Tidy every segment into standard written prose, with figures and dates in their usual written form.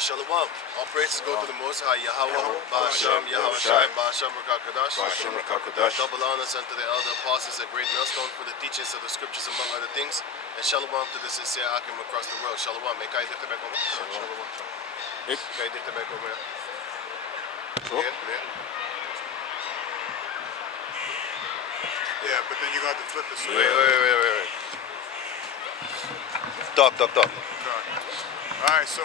Shalom. All praises go to the Most High Yahweh, Ba'ashem, Yahweh Shai, Ba'ashem, Rakakadash. Double honors unto the elder apostles, a great millstone for the teachings of the scriptures, among other things. And shalom to the sincere Akim across the world. Shalom. Mekai dichte bij komen. Shalom. Mekai dichte bij komen. Yeah, but then you got to flip the switch. Wait. Talk. Alright, so,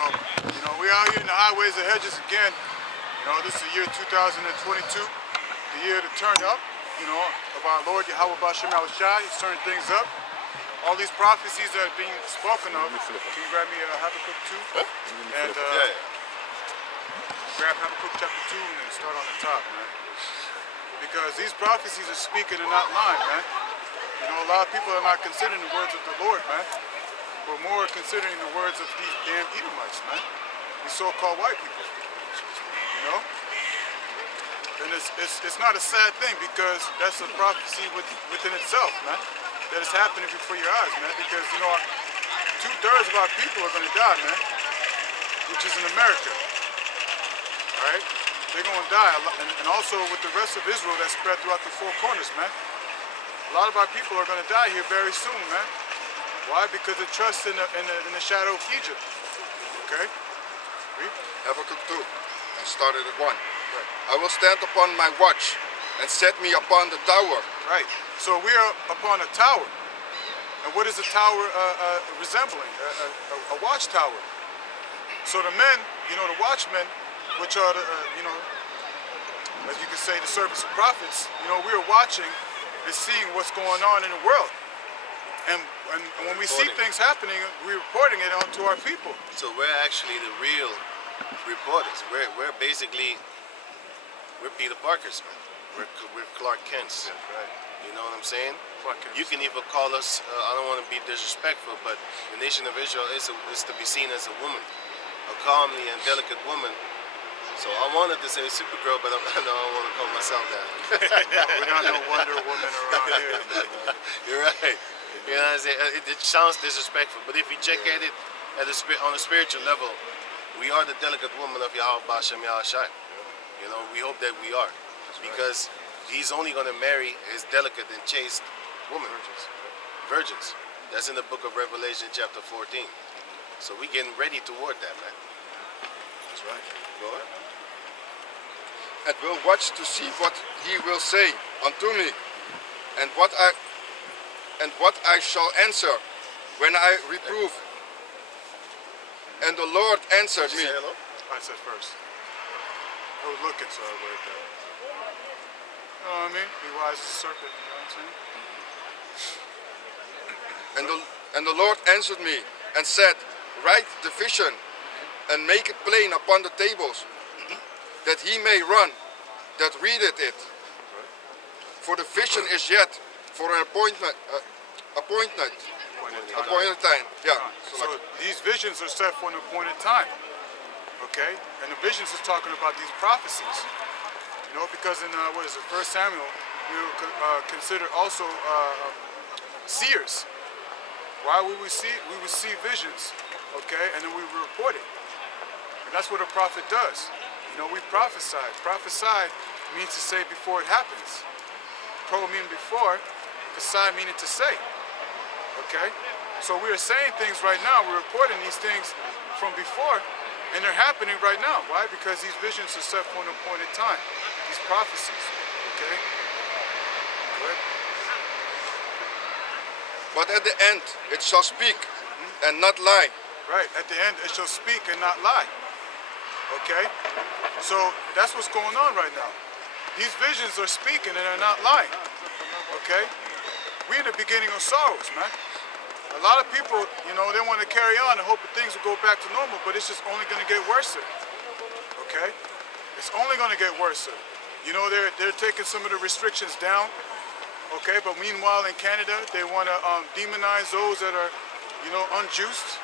we out here in the highways and hedges again. This is the year 2022, the year to turn up, of our Lord Yahweh Ba'ashem Yahweh Shai. He's turning things up. All these prophecies that are being spoken of. Can you grab me Habakkuk 2? And grab Habakkuk chapter 2 and then start on the top, man. Because these prophecies are speaking and not lying, man. A lot of people are not considering the words of the Lord, man. We're more considering the words of these damn Edomites, man. These so-called white people, And it's not a sad thing because that's a prophecy within itself, man. That is happening before your eyes, man. Because, 2/3 of our people are going to die, man. Which is in America. All right? They're going to die. And also with the rest of Israel that's spread throughout the four corners, man. A lot of our people are going to die here very soon, man. Why? Because they trust in the shadow of Egypt. Okay? Read. Habakkuk 2, and started at 1. Right. I will stand upon my watch and set me upon the tower. Right. So we are upon a tower. And what is a tower resembling? A watchtower. So the men, the watchmen, which are, as you can say, the servants of prophets, we are watching and seeing what's going on in the world. And when we see things happening, we're reporting it onto our people. So we're actually the real reporters. We're basically, we're Peter Parkers, man. We're Clark Kents. Yeah, right. You know what I'm saying? Clark Kent. You can even call us, I don't want to be disrespectful, but the nation of Israel is to be seen as a woman. A calmly and delicate woman. So I wanted to say Supergirl, but I don't want to call myself that. We're not no Wonder Woman around here. You're right. You know what I'm saying? It sounds disrespectful, but if you check at it on a spiritual level, we are the delicate woman of Yahweh Ba'ashem Yahweh Shai. We hope that we are. Because he's only going to marry his delicate and chaste women. Virgins. That's in the book of Revelation chapter 14. So we're getting ready toward that, man. That's right. Go ahead. And will watch to see what he will say unto me, and what I shall answer when I reprove. And the Lord answered me. Hello? I said first. I was looking, so I wrote that. You know what I mean? Be wise as a serpent, you know what I'm saying? And the Lord answered me and said, write the vision and make it plain upon the tables, that he may run that readeth it. For the vision is yet for an appointed time. Yeah. So these visions are set for an appointed time. Okay? And the visions is talking about these prophecies. Because in 1 Samuel, we will consider also seers. Why would we see? We would see visions, okay, and then we would report it. And that's what a prophet does. We prophesy. Prophesy means to say before it happens. Pro meaning before, prophesy meaning to say. Okay? So we are saying things right now. We're reporting these things from before, and they're happening right now. Why? Because these visions are set for an appointed time. These prophecies. Okay? Go ahead. But at the end it shall speak and not lie. Right, at the end it shall speak and not lie. Okay? So that's what's going on right now. These visions are speaking and they're not lying. Okay? We're in the beginning of sorrows, man. A lot of people, they want to carry on and hope that things will go back to normal, but it's just only going to get worse. Okay? It's only going to get worse. They're taking some of the restrictions down. Okay, but meanwhile in Canada, they want to demonize those that are, unjust.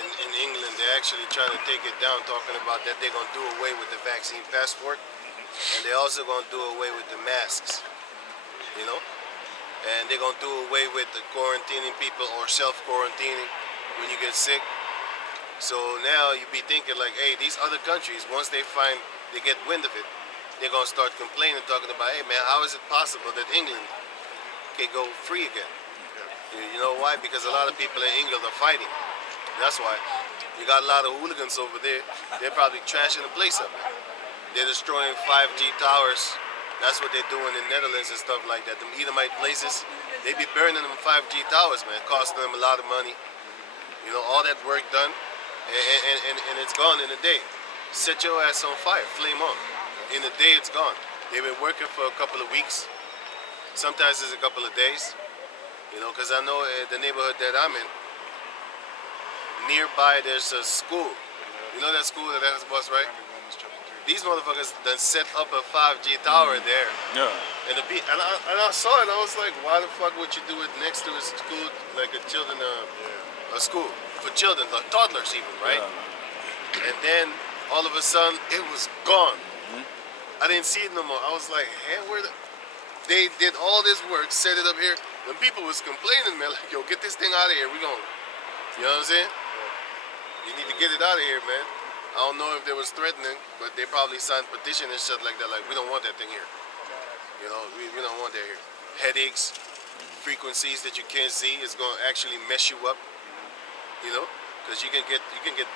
In England, they actually try to take it down, talking about that they're going to do away with the vaccine passport, and they're also going to do away with the masks, and they're going to do away with the quarantining people or self-quarantining when you get sick. So now you be thinking like, hey, these other countries, once they get wind of it, they're gonna start complaining, talking about, hey man, how is it possible that England can go free again? You know why? Because a lot of people in England are fighting. That's why. You got a lot of hooligans over there. They're probably trashing the place up. They're destroying 5G towers. That's what they're doing in Netherlands and stuff like that. Them Edomite places, they be burning them 5G towers, man, costing them a lot of money. You know, all that work done, and it's gone in a day. Set your ass on fire, flame on. In a day, it's gone. They've been working for a couple of weeks. Sometimes it's a couple of days. You know, because I know the neighborhood that I'm in, nearby there's a school. You know that school that has a bus, right? These motherfuckers done set up a 5G tower there. Yeah. And I saw it. I was like, why the fuck would you do it next to a school, like a children, a school for children, like toddlers even, right? Yeah. And then all of a sudden, it was gone. I didn't see it no more. I was like, hey, they did all this work, set it up here. When people was complaining, man, like, yo, get this thing out of here. We gonna, you know what I'm saying? You need to get it out of here, man. I don't know if they was threatening, but they probably signed petition and shit like that. Like, we don't want that thing here. You know, we don't want that here. Headaches, frequencies that you can't see is going to actually mess you up. You know, because you can get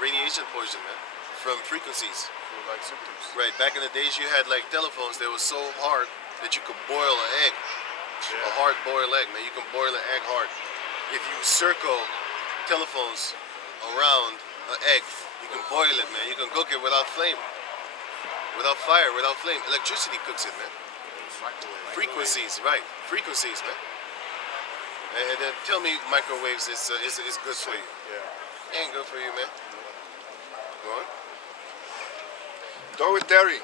radiation poison, man, from frequencies. Like symptoms. Right. Back in the days, you had like telephones that was so hard that you could boil an egg. A hard boiled egg, man. You can boil an egg hard. If you circle telephones around an egg, you can boil it, man. You can cook it without flame, without fire, without flame. Electricity cooks it, man. Frequencies, right? Frequencies, man. And then tell me, microwaves is good for you. Yeah. Ain't good for you, man. Go on. Though it tarry,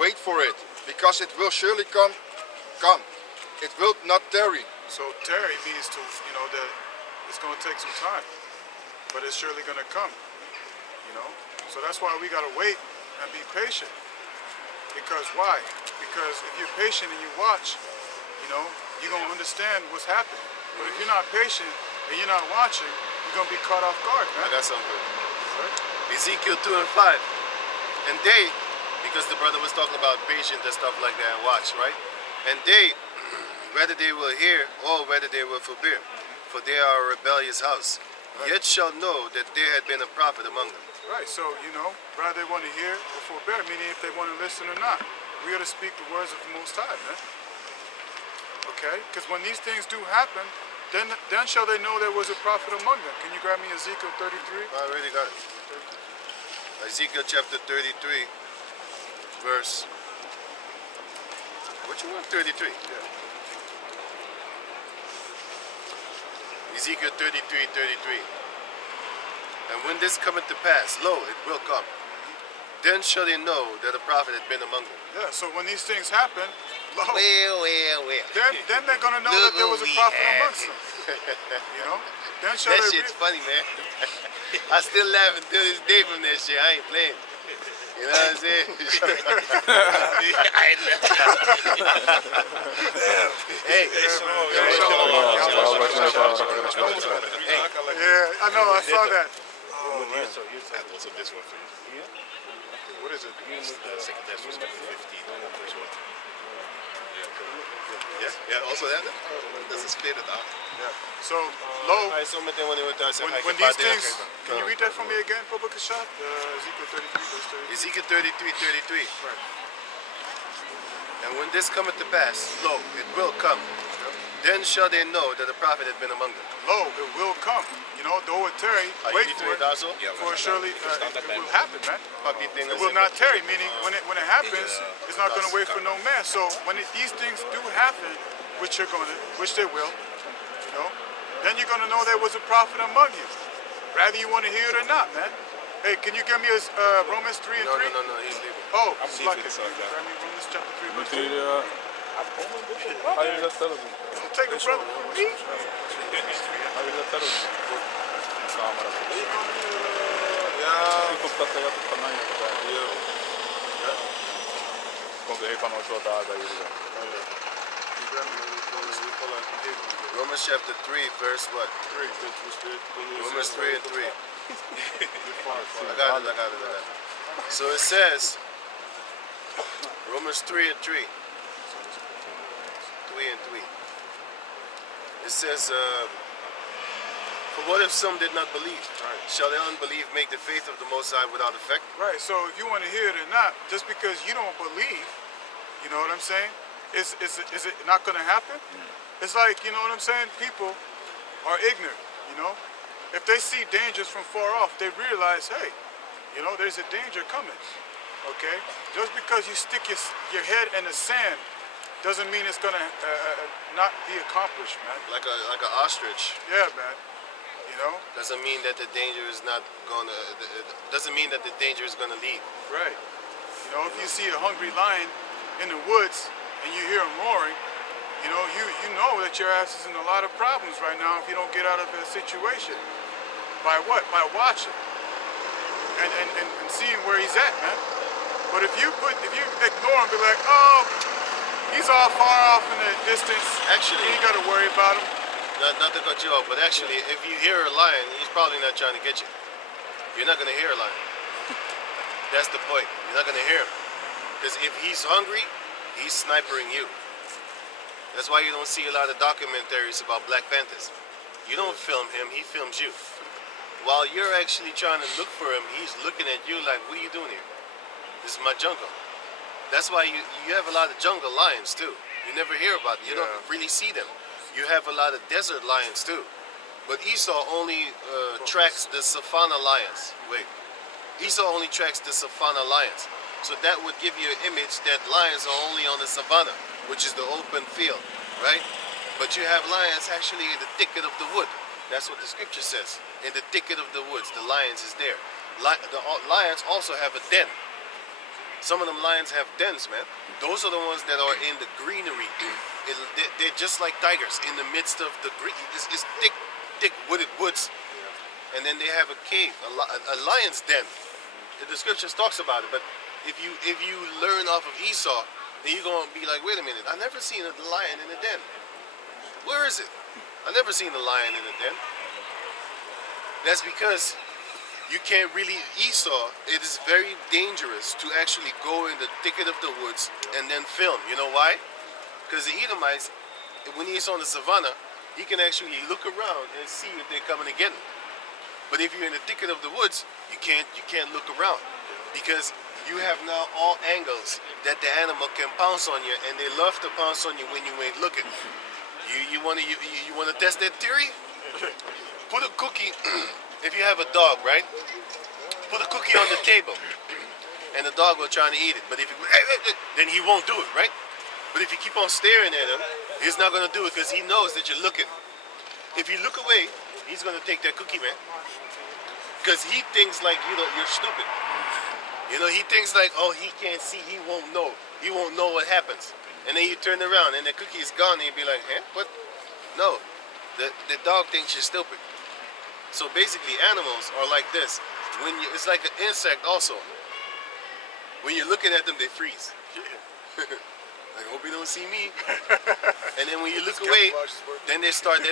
wait for it, because it will surely come. It will not tarry. So tarry means to, you know, that it's going to take some time, but it's surely going to come. You know, so that's why we got to wait and be patient. Because why? Because if you're patient and you watch, you know, you're going to understand what's happening. But if you're not patient and you're not watching, you're going to be caught off guard, man. I got something good. Right? Ezekiel 2 and 5. And they, because the brother was talking about patience and stuff like that and watch, right? And they, whether they will hear or whether they will forbear, for they are a rebellious house, yet shall know that there had been a prophet among them. Right, so, you know, whether they want to hear or forbear, meaning if they want to listen or not, we got to speak the words of the Most High, man. Okay? Because when these things do happen, then shall they know there was a prophet among them. Can you grab me Ezekiel 33? I already got it. Ezekiel chapter 33, verse... What you want? 33? Yeah. Ezekiel 33, 33. And when this cometh to pass, lo, it will come. Then shall they know that a prophet had been among them. Yeah, so when these things happen, lo, Well. then they're going to know that there was a prophet amongst them. You know? Then shall That they shit's funny, man. I still laugh until this day from that shit. I ain't playing. You know what I'm saying? Hey. Yeah, I know, I saw that. Also this one for you. What is it? Second Thessalonians 15, verse 1. Yeah, also that. That's a spit it out. Yeah. So, lo, when these things, can you read that for me again, Papa Kashat? Ezekiel 33, verse 30. Ezekiel 33, 33. Right. And when this cometh to pass, lo, it will come. Then shall they know that the prophet had been among them. Lo, it will come. You know, though it tarry, wait for it, also? for surely it will happen, man. It It will not tarry, meaning when it happens, it's not going to wait for no man. So when these things do happen, which they will, you know, then you're going to know there was a prophet among you. Rather you want to hear it or not, man. Hey, can you give me Romans 3 and 3? No, he's leaving. Oh, like it. Grab me Romans chapter 3, verse 2. How you dat tellen doen? Take a brother from me. How you dat tellen doen? Camera. Ja. Ik hoop dat hij het van mij heeft. Komt een van ons wat daar bij jullie. Romans chapter 3, verse what? 3. Romans 3 and 3. I got it. So it says, Romans 3 and 3. 3 and 3. It says, for what if some did not believe? Right. Shall their unbelief make the faith of the Most High without effect? Right, so if you want to hear it or not, just because you don't believe, you know what I'm saying? Is it not going to happen? It's like, you know what I'm saying? People are ignorant, you know? If they see dangers from far off, they realize, hey, you know, there's a danger coming, okay? Just because you stick your head in the sand doesn't mean it's going to not be accomplished, man. Like an ostrich. Yeah, man. You know? Doesn't mean that the danger is not gonna. Doesn't mean that the danger is gonna leave. Right. You know, if you see a hungry lion in the woods and you hear him roaring, you know, you know that your ass is in a lot of problems right now if you don't get out of the situation. By what? By watching and seeing where he's at, man. But if you ignore him, be like, oh, he's all far off in the distance. Actually, you ain't got to worry about him. Not to cut you off, but actually, if you hear a lion, he's probably not trying to get you. You're not gonna hear a lion. That's the point. You're not gonna hear him, because if he's hungry, he's snipering you. That's why you don't see a lot of documentaries about Black Panthers. You don't film him; he films you. While you're actually trying to look for him, he's looking at you like, "What are you doing here? This is my jungle." That's why you have a lot of jungle lions too. You never hear about them. You don't really see them. You have a lot of desert lions too. But Esau only tracks the savanna lions. Wait. Esau only tracks the savanna lions. So that would give you an image that lions are only on the savanna, which is the open field, right? But you have lions actually in the thicket of the wood. That's what the scripture says. In the thicket of the woods, the lions is there. The lions also have a den. Some of them lions have dens, man. Those are the ones that are in the greenery. They're just like tigers in the midst of the green. It's thick wooded woods. And then they have a cave, a lion's den. The scriptures talks about it. But if you learn off of Esau, then you're going to be like, wait a minute, I never seen a lion in a den. Where is it? I never seen a lion in a den. That's because you can't really, Esau, it is very dangerous to actually go in the thicket of the woods and then film. You know why? Because the Edomites, when he's on the savannah, he can actually look around and see if they're coming to get him. But if you're in the thicket of the woods, you can't look around, because you have now all angles that the animal can pounce on you, and they love to pounce on you when you ain't looking. You wanna test that theory? Put a cookie. If you have a dog, right? Put a cookie on the table, and the dog will try to eat it. But if you, then he won't do it, right? But if you keep on staring at him, he's not gonna do it because he knows that you're looking. If you look away, he's gonna take that cookie, man, because he thinks like you're stupid. You know, he thinks like, oh, he can't see, he won't know what happens. And then you turn around and the cookie is gone, and you be like, huh? What? No, the dog thinks you're stupid. So basically, animals are like this. It's like an insect also. When you're looking at them, they freeze. Like, hope you don't see me. And then when you look away, then they start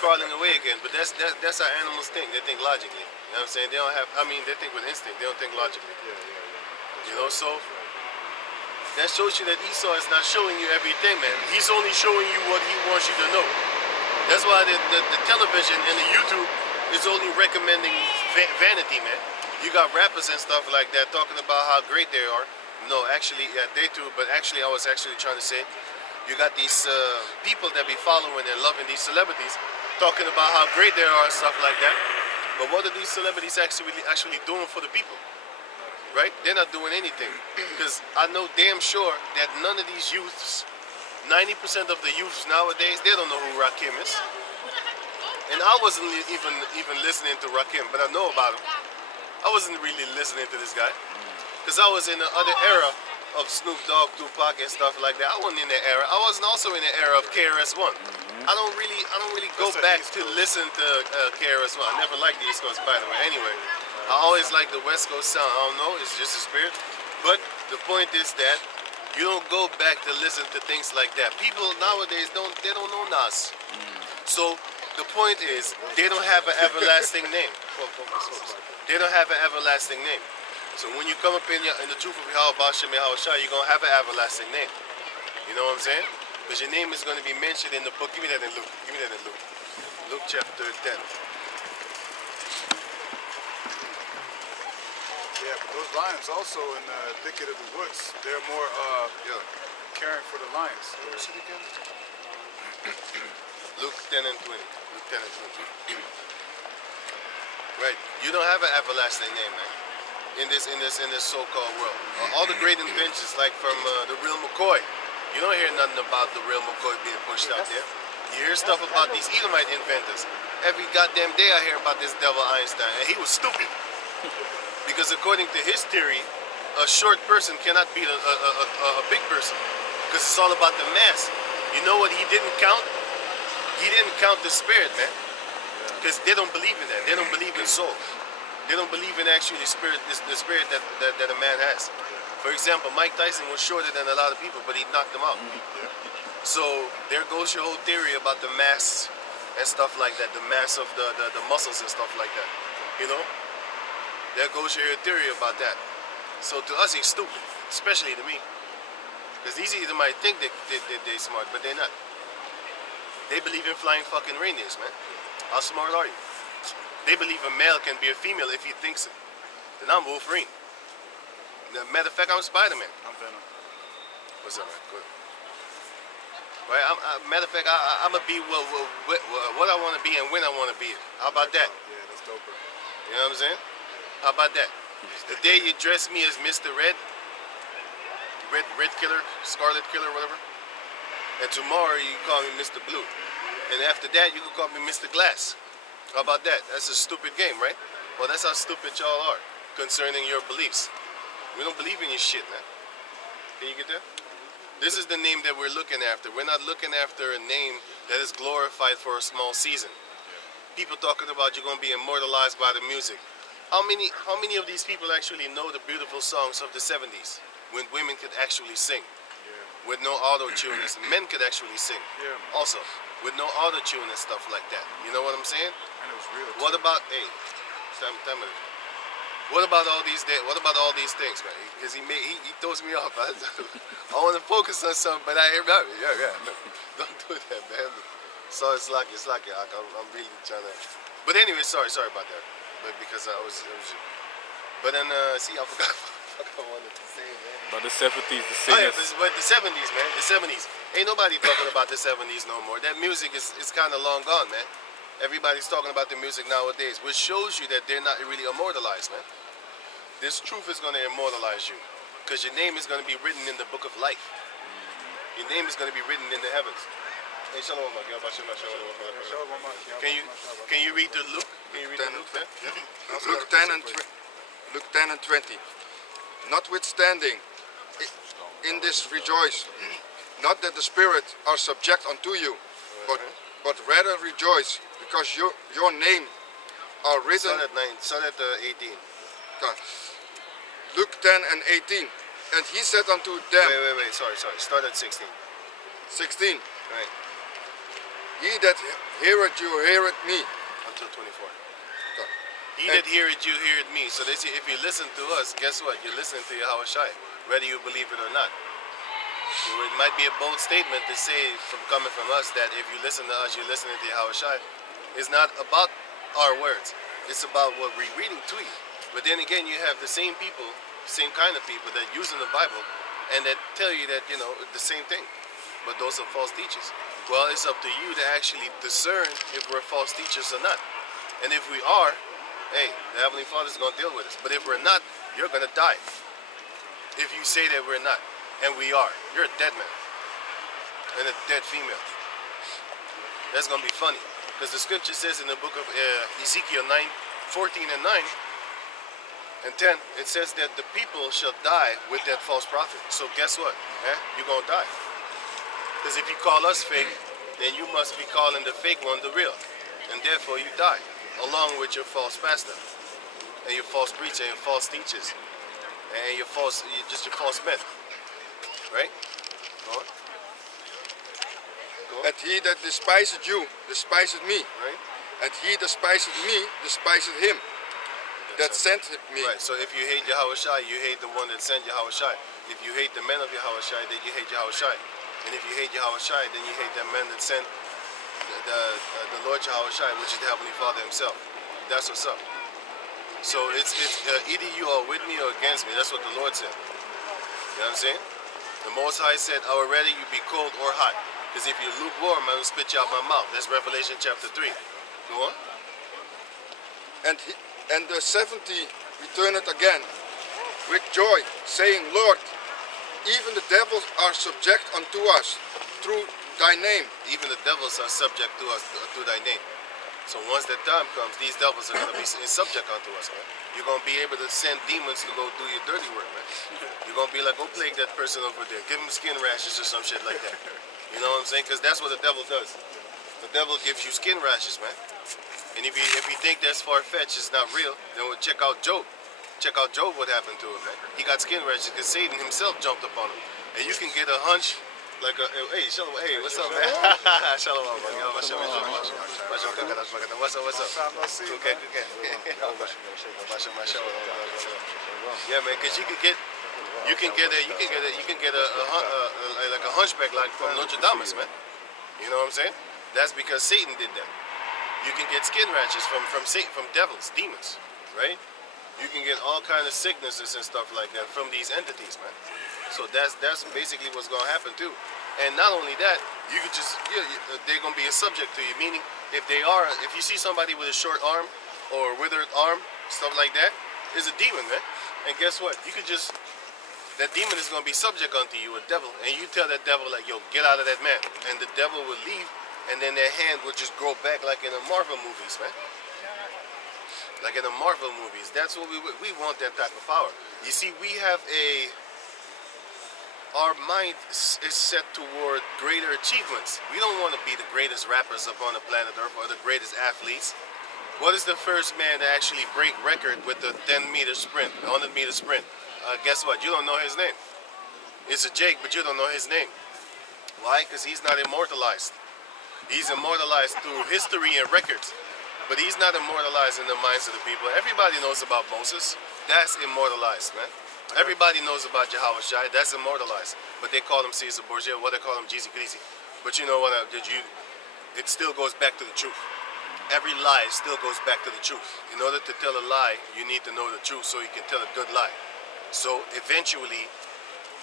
crawling away again. But that's how animals think. They think logically. You know what I'm saying? They don't have. I mean, they think with instinct. They don't think logically. You know, so that shows you that Esau is not showing you everything, man. He's only showing you what he wants you to know. That's why the television and the YouTube is only recommending vanity, man. You got rappers and stuff like that talking about how great they are. No, actually, yeah, they too, but actually I was actually trying to say, you got these people that be following and loving these celebrities talking about how great they are and stuff like that. But what are these celebrities actually doing for the people? Right? They're not doing anything. Because I know damn sure that none of these youths, 90% of the youths nowadays, they don't know who Rakim is. And I wasn't even listening to Rakim, but I know about him. I wasn't really listening to this guy, because I was in the other era of Snoop Dogg, Tupac, and stuff like that. I wasn't in that era. I wasn't also in the era of KRS-One. I don't really go back to listen to KRS-One. I never liked the East Coast, by the way. Anyway, I always like the West Coast sound. I don't know, it's just a spirit. But the point is that you don't go back to listen to things like that. People nowadays don't know Nas. So the point is, they don't have an everlasting name. focus. They don't have an everlasting name. So when you come up in the truth of Yahweh Bashem Yahweh Shai, you're going to have an everlasting name. You know what I'm saying? Because your name is going to be mentioned in the book. Give me that in Luke. Give me that in Luke. Luke chapter 10. Yeah, but those lions also in the thicket of the woods, they're more caring for the lions. What was it again? Luke 10 and 20. Luke 10 and 20. Right. You don't have an everlasting name, man. In this so-called world. All the great inventions, like from the real McCoy. You don't hear nothing about the real McCoy being pushed out there. You hear stuff about these Edomite inventors. Every goddamn day I hear about this devil Einstein, and he was stupid. Because according to his theory, a short person cannot beat a big person. Because it's all about the mass. You know what he didn't count? He didn't count the spirit, man. Because they don't believe in that. They don't believe in soul. They don't believe in actually the spirit that a man has. For example, Mike Tyson was shorter than a lot of people, but he knocked them out. So there goes your whole theory about the mass and stuff like that, the mass of the muscles and stuff like that. You know? There goes your theory about that. So to us, he's stupid, especially to me. Because these either might think they're smart, but they're not. They believe in flying fucking reindeers, man. How smart are you? They believe a male can be a female if he thinks it. Then I'm Wolverine. Matter of fact, I'm Spider-Man. I'm Venom. What's up, man? Good. Right? Matter of fact, I'm gonna be what I want to be and when I want to be it. How about that? Yeah, that's doper. You know what I'm saying? How about that? The day you dress me as Mr. Red Killer, Scarlet Killer, whatever. And tomorrow you call me Mr. Blue. And after that, you can call me Mr. Glass. How about that? That's a stupid game, right? Well, that's how stupid y'all are concerning your beliefs. We don't believe in your shit, man. Can you get that? This is the name that we're looking after. We're not looking after a name that is glorified for a small season. People talking about you're going to be immortalized by the music. How many of these people actually know the beautiful songs of the 70s when women could actually sing? With no auto-tune, men could actually sing. Also, with no auto-tune and stuff like that. You know what I'm saying? And it was real. What about, hey, time it. What about all these things, man? Because he throws me off. I want to focus on something, but I hear about it. Yeah. Don't do that, man. So it's like I'm really trying to. But anyway, sorry about that. But because I was but then see, I forgot what I wanted to say, man. About the 70s, the Oh, yeah, singers. but the 70s, man. The 70s. Ain't nobody talking about the 70s no more. That music is kind of long gone, man. Everybody's talking about the music nowadays, which shows you that they're not really immortalized, man. This truth is going to immortalize you, because your name is going to be written in the book of life. Your name is going to be written in the heavens. Hey, shalom, can you read the Luke? Can you read the Luke, man? Luke 10 and 20. Notwithstanding, in this rejoice, not that the spirit are subject unto you, but rather rejoice, because your name are written. Start at 18. Luke 10 and 18. And he said unto them. Wait. Sorry. Start at 16. 16. Right. He that heareth you, heareth me. Until 24. He that heareth you, heareth me. So they say, if you listen to us, guess what? You're listening to Yahweh Shai, whether you believe it or not. So it might be a bold statement to say, coming from us, that if you listen to us, you're listening to Yahweh Shai. It's not about our words. It's about what we're reading to you. But then again, you have the same people, same kind of people that use in the Bible and that tell you that, the same thing. But those are false teachers. Well, it's up to you to actually discern if we're false teachers or not. And if we are, hey, the Heavenly Father is going to deal with us. But if we're not, you're going to die. If you say that we're not, and we are, you're a dead man and a dead female. That's going to be funny. Because the scripture says in the book of Ezekiel 9:14 and 9, and 10, it says that the people shall die with that false prophet. So guess what? You're going to die. Because if you call us fake, then you must be calling the fake one the real. And therefore you die, along with your false pastor, and your false preacher, and false teachers, and your false men. Right? Go on. And he that despiseth you, despiseth me. Right? And he despiseth me, despiseth him. that sent me. Right, so if you hate Yahushua, you hate the one that sent Yahushua. If you hate the men of Yahushua, then you hate Yahushua. And if you hate Yahushua, then you hate the men that sent the Lord Yahushua, which is the Heavenly Father himself. That's what's up. So it's either you are with me or against me. That's what the Lord said. You know what I'm saying? The Most High said, I would rather you be cold or hot. Because if you're lukewarm, I will spit you out my mouth. That's Revelation chapter 3. Go on. And the 70 returned again with joy, saying, Lord, even the devils are subject unto us through thy name. Even the devils are subject to us through thy name. So once that time comes, these devils are going to be subject unto us, man. You're going to be able to send demons to go do your dirty work, man. You're going to be like, go plague that person over there. Give him skin rashes or some shit like that. You know what I'm saying? Because that's what the devil does. The devil gives you skin rashes, man. And if you think that's far-fetched, it's not real, then we'll check out Job. Check out Job, what happened to him, man. He got skin rashes because Satan himself jumped upon him. And you can get a hunch, like a, hey, shalom, hey, what's up, man? Shalom, man. What's up, what's up? Okay. Yeah, man, because you can get like a hunchback like from Notre Dame, man. You know what I'm saying? That's because Satan did that. You can get skin rashes from devils, demons, right? You can get all kind of sicknesses and stuff like that from these entities, man. So that's basically what's gonna happen too. And not only that, you could just they're gonna be a subject to you. Meaning, if you see somebody with a short arm or withered arm, stuff like that, is a demon, man. And guess what? You could just that demon is gonna be subject unto you, a devil, and you tell that devil like, yo, get out of that man, and the devil will leave, and then their hand will just grow back like in the Marvel movies, man. Like in the Marvel movies. That's what we want, that type of power. You see, we have our mind is set toward greater achievements. We don't want to be the greatest rappers upon the planet Earth or the greatest athletes. What is the first man to actually break record with the 10-meter sprint, 100-meter sprint? Guess what? You don't know his name. It's a Jake, but you don't know his name. Why? Because he's not immortalized. He's immortalized through history and records. But he's not immortalized in the minds of the people. Everybody knows about Moses. That's immortalized, man. Everybody knows about Yahushua. That's immortalized. But they call him Caesar Borgia. What they call him, Jeezy Greasy. But you know what? It still goes back to the truth. Every lie still goes back to the truth. In order to tell a lie, you need to know the truth so you can tell a good lie. So eventually,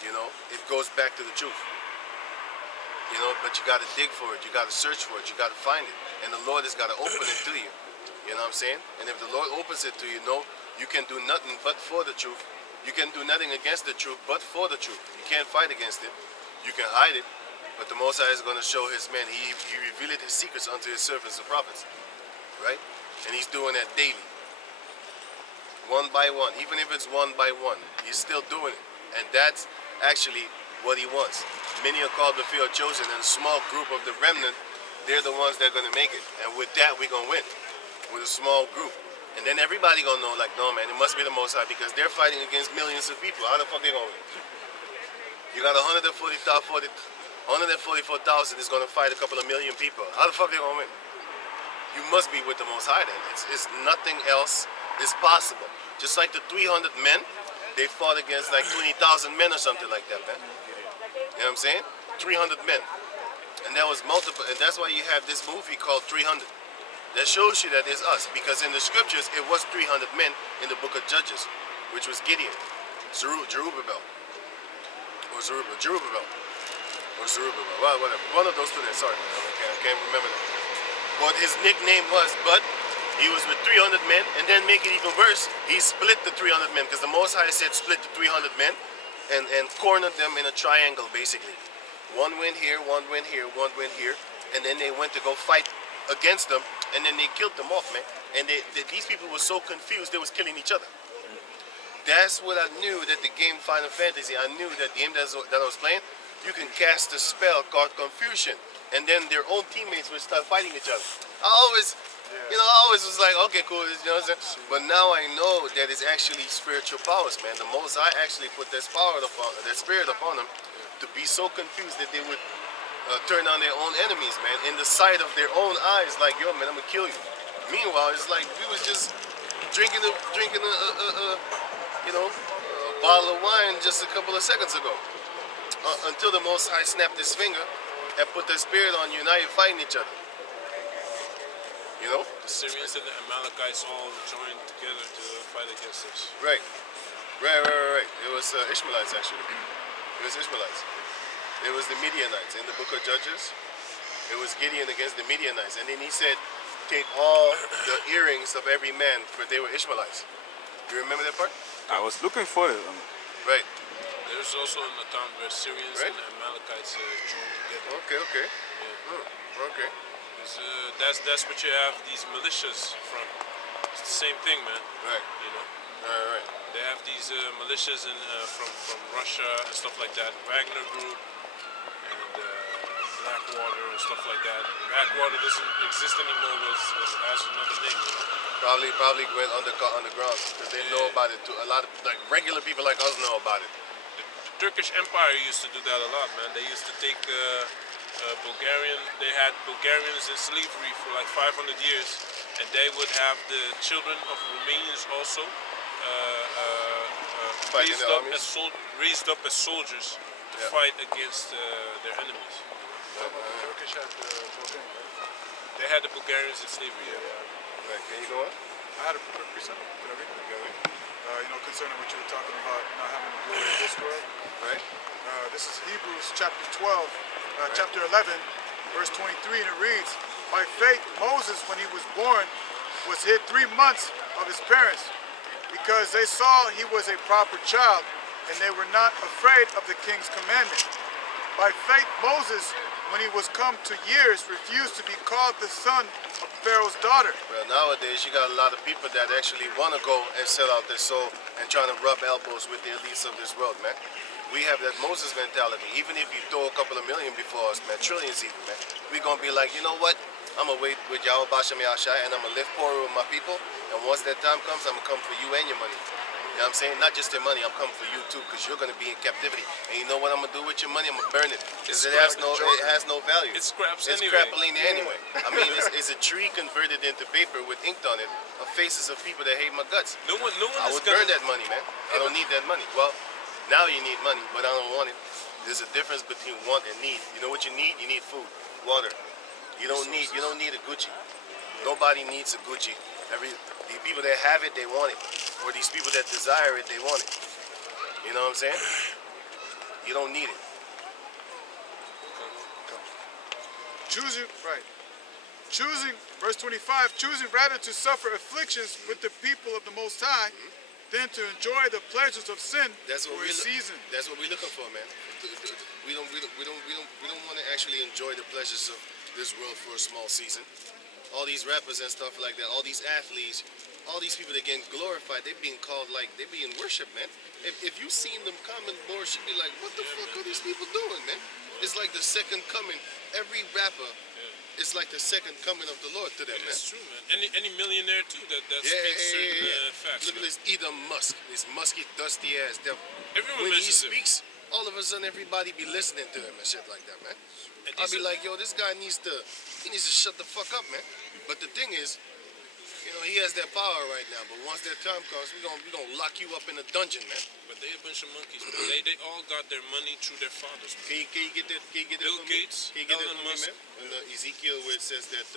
you know, it goes back to the truth. You know, but you got to dig for it. You got to search for it. You got to find it. And the Lord has got to open it to you. You know what I'm saying? And if the Lord opens it to you, no, you can do nothing but for the truth. You can do nothing against the truth but for the truth. You can't fight against it. You can hide it. But the Most High is going to show his men. He revealed his secrets unto his servants, the prophets. Right? And he's doing that daily. One by one. Even if it's one by one. He's still doing it. And that's actually what he wants. Many are called, but few are chosen. And a small group of the remnant, they're the ones that are going to make it. And with that, we're going to win. With a small group. And then everybody going to know, like, no, man, it must be the Most High because they're fighting against millions of people. How the fuck they going to win? You got 144,000 is going to fight a couple of million people. How the fuck they going to win? You must be with the Most High then. It's nothing else is possible. Just like the 300 men, they fought against like 20,000 men or something like that, man. You know what I'm saying? 300 men. And that was multiple. And that's why you have this movie called 300. That shows you that it's us. Because in the scriptures, it was 300 men in the book of Judges, which was Gideon, Jerubbaal. Or Zerubbabel. Well, whatever. One of those two there. Sorry, I can't remember that. But his nickname was, but he was with 300 men, and then make it even worse, he split the 300 men, because the Most High said split the 300 men, and cornered them in a triangle, basically. One went here, one went here, one went here, and then they went to go fight against them, and then they killed them off, man. And these people were so confused, they was killing each other. That's what I knew that the game Final Fantasy, I knew that the game that I was playing, you can cast a spell called Confusion, and then their own teammates would start fighting each other. I always was like, okay, cool, you know what I'm saying? But now I know that it's actually spiritual powers, man. The Most High actually put that spirit upon them to be so confused that they would turn on their own enemies, man, in the sight of their own eyes, like, yo, man, I'm gonna kill you. Meanwhile, it's like we was just drinking a you know, a bottle of wine just a couple of seconds ago. Until the Most High snapped his finger and put the spirit on you. Now you're fighting each other. You know? The Syrians and the Amalekites all joined together to fight against us. Right. It was Ishmaelites actually. It was Ishmaelites. It was the Midianites in the book of Judges. It was Gideon against the Midianites. And then he said, take all the earrings of every man, for they were Ishmaelites. You remember that part? I was looking for it. Right. There's also an account where Syrians and the Amalekites joined together. Okay. Yeah. Okay. That's what you have these militias from. It's the same thing, man. Right. You know. Right. They have these militias from Russia and stuff like that. Wagner Group and Blackwater and stuff like that. Blackwater doesn't exist anymore. It has another name. You know? Probably went underground because they know about it too. A lot of like regular people like us know about it. The Turkish Empire used to do that a lot, man. They used to take They had Bulgarians in slavery for like 500 years, and they would have the children of Romanians also raised up as soldiers to fight against their enemies. The Turkish had the Bulgarians. They had the Bulgarians in slavery. Right. Can you go on? I had a quick precept. Can I read it? Concerning what you were talking about, not having the glory of this world. Right. This is Hebrews chapter 12, chapter 11, verse 23, and it reads, by faith, Moses, when he was born, was hid 3 months of his parents, because they saw he was a proper child, and they were not afraid of the king's commandment. By faith, Moses, when he was come to years, refused to be called the son of Pharaoh's daughter. Well, nowadays you got a lot of people that actually want to go and sell out their soul and trying to rub elbows with the elites of this world, man. We have that Moses mentality. Even if you throw a couple of million before us, man, trillions even, man, we're going to be like, you know what? I'm going to wait with Yahweh Bashem Yahshai and I'm going to live poor with my people. And once that time comes, I'm going to come for you and your money. You know what I'm saying? Not just their money, I'm coming for you too, because you're going to be in captivity. And you know what I'm going to do with your money? I'm going to burn it. Because it has no value. It's scraps It's anyway. crapoline anyway. I mean, it's a tree converted into paper with ink on it of faces of people that hate my guts. No one I would burn that money, man. I don't need that money. Well, now you need money, but I don't want it. There's a difference between want and need. You know what you need? You need food, water. You don't need a Gucci. Nobody needs a Gucci. The people that have it, they want it. Or these people that desire it, they want it. You know what I'm saying? You don't need it. Choosing, verse 25, choosing rather to suffer afflictions with the people of the Most High than to enjoy the pleasures of sin for a season. That's what we're looking for, man. We don't want to actually enjoy the pleasures of this world for a small season. All these rappers and stuff like that, all these athletes, all these people that getting glorified, they're being called like they're being worshipped, man. If you seen them comment boards, you'd be like, what the fuck are these people doing, man? It's like the second coming. Every rapper, it's like the second coming of the Lord to them, man. That's true, man. Any millionaire too that speaks certain facts. Look at this Elon Musk, this musky, dusty ass devil. Everyone when he mentions speaks, all of a sudden everybody be listening to him and shit like that, man. I'll be like, yo, this guy needs to shut the fuck up, man. But the thing is, you know, he has that power right now. But once that time comes, we gonna lock you up in a dungeon, man. But they a bunch of monkeys, man. They all got their money through their fathers, man. Can you get that? Can you get Bill that Gates, Can you get that Elon for me, Musk. man? In Ezekiel, where it says that.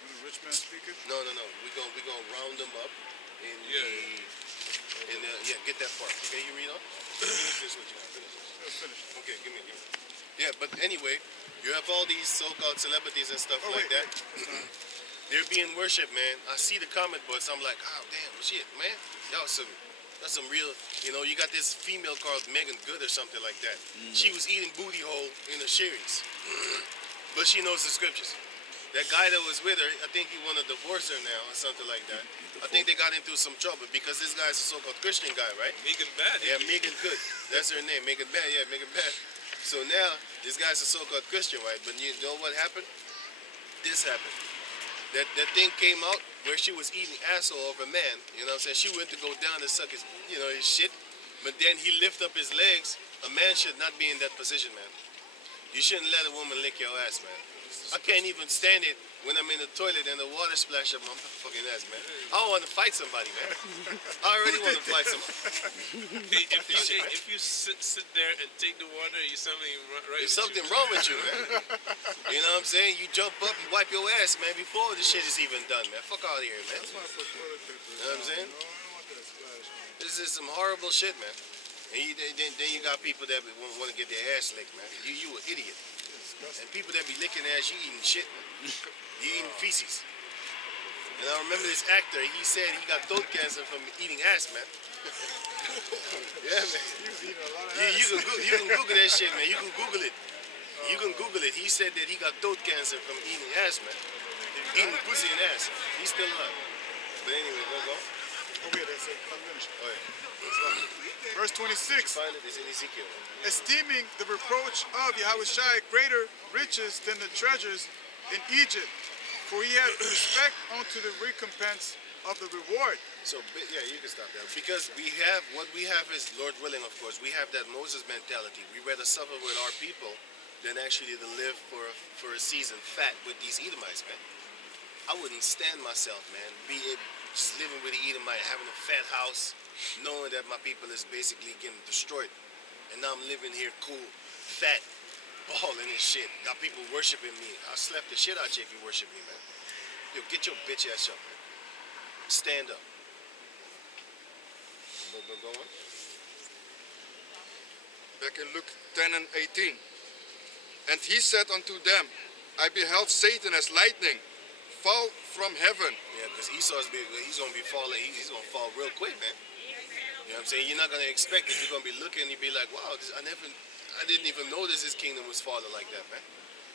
When the rich man speaking? No. We gonna round them up in get that part. Okay, you read on. Finish this. What you got? Finish this. Finish. Okay, give me. Yeah, but anyway, you have all these so-called celebrities and stuff like that. They're being worshipped, man. I see the comment boards. I'm like, oh damn, shit, man. That's some real. You know, you got this female called Megan Good or something like that. She was eating booty hole in the series, but she knows the scriptures. That guy that was with her, I think he wanted to divorce her now or something like that. I think they got into some trouble because this guy's a so-called Christian guy, right? Megan Bad. Yeah, Megan Good. That's her name, Megan Bad. Yeah, Megan Bad. So now, this guy's a so-called Christian, right? But you know what happened? This happened. That thing came out where she was eating asshole of a man. You know what I'm saying? She went to go down and suck his, his shit. But then he lift up his legs. A man should not be in that position, man. You shouldn't let a woman lick your ass, man. I can't even stand it when I'm in the toilet and the water splash up my fucking ass, man. I don't want to fight somebody, man. I already want to fight somebody. If you sit there and take the water, you something right. There's something wrong with you, man. You know what I'm saying? You jump up, you wipe your ass, man, before the shit is even done, man. Fuck out of here, man. That's why I put toilet paper. You know what I'm saying? No, I don't want that splash, man. This is some horrible shit, man. And then you got people that want to get their ass licked, man. You an idiot. And people that be licking ass, you eating shit, man. You eating feces. And I remember this actor, he said he got throat cancer from eating ass, man. Yeah, man. He was eating a lot of ass. You can Google that shit, man. You can Google it. You can Google it. He said that he got throat cancer from eating ass, man. Eating pussy and ass. He's still alive. But anyway, go. Oh, yeah, that's it. I'm finished. Oh, yeah. Verse 26. Find it. It's in Ezekiel. Esteeming the reproach of Yahushua greater riches than the treasures in Egypt, for he hath respect unto the recompense of the reward. So, yeah, you can stop there. Because what we have is, Lord willing, of course, we have that Moses mentality. We rather suffer with our people than actually to live for a season fat with these Edomites, man. I wouldn't stand myself, man, just living with the Edomite, having a fat house, knowing that my people is basically getting destroyed. And now I'm living here cool, fat, balling and shit. Got people worshiping me. I'll slap the shit out you if you worship me, man. Yo, get your bitch ass up, man. Stand up. Go on. Back in Luke 10 and 18. And he said unto them, I beheld Satan as lightning fall from heaven. Yeah, because Esau's he's gonna be falling. He's gonna fall real quick, man. You know what I'm saying? You're not gonna expect it. You're gonna be looking and you'll be like, wow, I didn't even notice his kingdom was falling like that, man.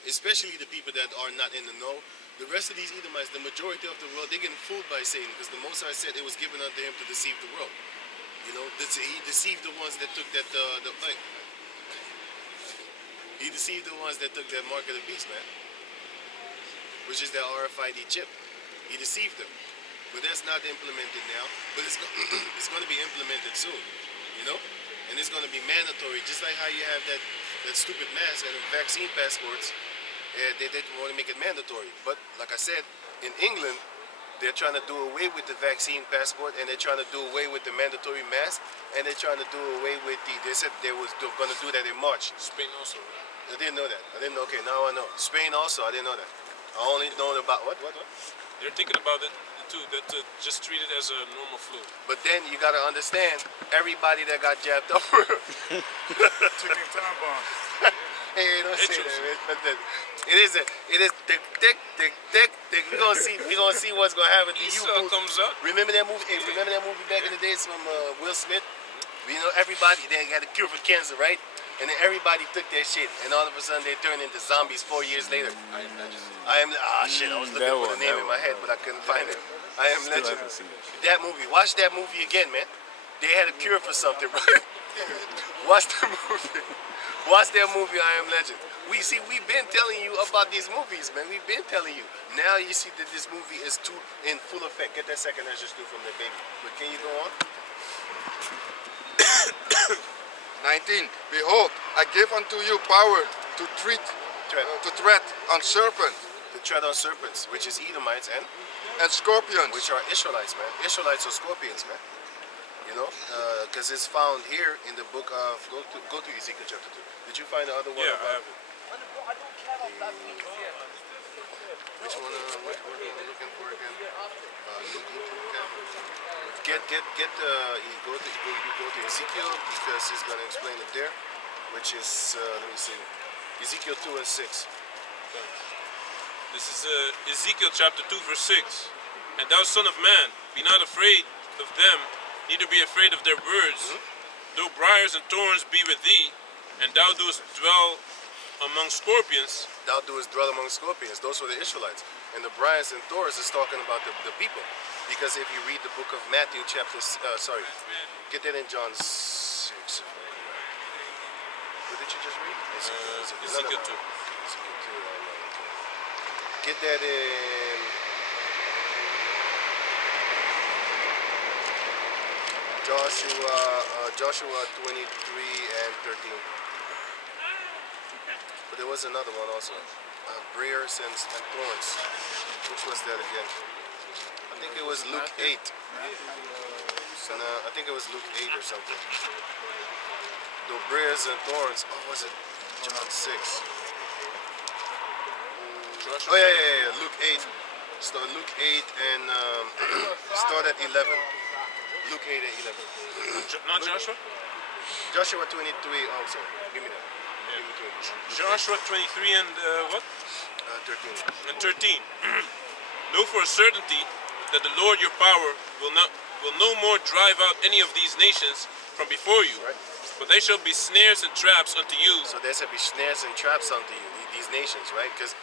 Especially the people that are not in the know. The rest of these Edomites, the majority of the world, they're getting fooled by Satan because the Most High said it was given unto him to deceive the world. You know, he deceived the ones that took that he deceived the ones that took that mark of the beast, man, which is that RFID chip. He deceived them, but that's not implemented now. But it's going to be implemented soon, you know, and it's going to be mandatory, just like how you have that stupid mask and vaccine passports. They want to make it mandatory, but like I said, in England, they're trying to do away with the vaccine passport, and they're trying to do away with the mandatory mask, and they're trying to do away with they said they was going to do that in March. Spain also. I didn't know that. I didn't know. Okay, now I know. Spain also, I didn't know that. I only know about what? They're thinking about it too, that to just treat it as a normal flu. But then you got to understand, everybody that got jabbed up. Chicken time bomb. Hey, don't say that, man. It is tick. We're gonna see what's gonna happen to you. Esau comes up. Remember that movie? Hey, remember that movie back in the days from Will Smith? You know, everybody they had a cure for cancer, right? And then everybody took that shit, and all of a sudden they turned into zombies 4 years later. I was looking for the name in my head, but I couldn't find it. I Am Legend. That movie. Watch that movie again, man. They had a cure for something, right? Watch that movie. Watch that movie, I Am Legend. We've been telling you about these movies, man. We've been telling you. Now you see that this movie is in full effect. Get that second extra stew from the baby. But can you go on? 19. Behold, I give unto you power to tread on serpents. To tread on serpents, which is Edomites and Scorpions. which are Israelites, man. Israelites are scorpions, man. You know, because it's found here in the book of, go to Ezekiel chapter 2. Did you find the other one? Yeah, I have it. Which one are we looking for again? Luke 10. You go to Ezekiel because he's going to explain it there, which is, let me see, Ezekiel 2 and 6. This is Ezekiel chapter 2 verse 6. And thou son of man, be not afraid of them, neither be afraid of their birds. Though briars and thorns be with thee, and thou doest dwell among scorpions. Thou doest dwell among scorpions. Those were the Israelites. And the briars and thorns is talking about the people. Because if you read the book of Matthew chapter, get that in John 6. What did you just read? Ezekiel 2. Ezekiel 2. Get that in Joshua 23 and 13. But there was another one also. briars and thorns. Which was that again? I think it was Luke 8. And, I think it was Luke 8 or something. The briars and thorns. Oh, was it John 6? Oh yeah. Luke 8. Start Luke 8 and start at 11. Luke 8 at 11. Not Joshua? Joshua 23. Oh, sorry. Give me that. Yeah. Give me 20. Joshua 23 and what? 13. And 13. Know for a certainty that the Lord your power will no more drive out any of these nations from before you. Right. But they shall be snares and traps unto you. So there shall be snares and traps unto you, these nations, right? Because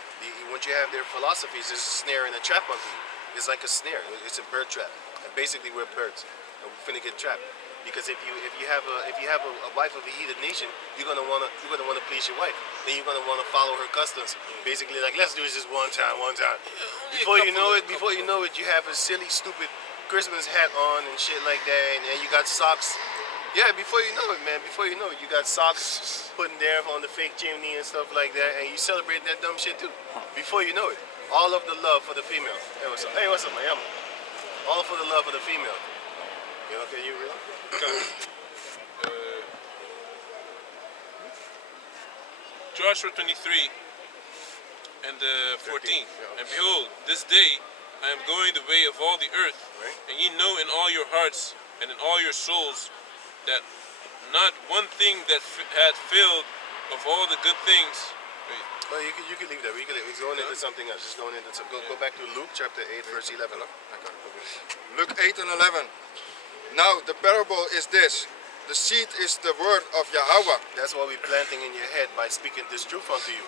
once you have their philosophies, there's a snare and a trap unto you. It's like a snare. It's a bird trap. And basically we're birds. And we're finna get trapped. Because if you have a wife of a heathen nation, you're gonna wanna please your wife. Then you're gonna wanna follow her customs. Basically, like, let's do this just one time. Before you know it, you have a silly, stupid Christmas hat on and shit like that, and you got socks. Yeah, before you know it, man. Before you know it, you got socks putting there on the fake chimney and stuff like that, and you celebrate that dumb shit too. Before you know it, all of the love for the female. Hey, what's up, Miami? All for the love of the female. You know, can you real? Joshua 23 and 14. And behold, this day I am going the way of all the earth, right. And ye know in all your hearts and in all your souls that not one thing that had failed of all the good things. Well, you can leave that. We're going into something else. Just going into go back to Luke chapter 8, verse 11. Luke 8 and 11. Now the parable is this. The seed is the word of Yahweh. That's what we're planting in your head by speaking this truth unto you.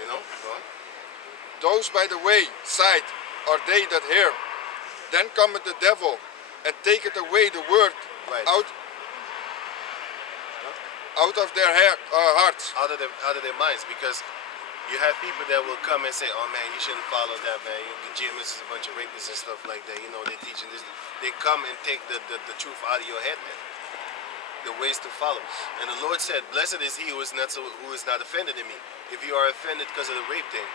You know? Go on. Those by the way side are they that hear. Then cometh the devil and taketh away the word Right. out of their hearts. Out of their minds, because you have people that will come and say, "Oh man, you shouldn't follow that, man. The GMS is a bunch of rapists and stuff like that. You know, they're teaching this." They come and take the truth out of your head, man. The ways to follow. And the Lord said, "Blessed is he who is not offended in me." If you are offended because of the rape thing,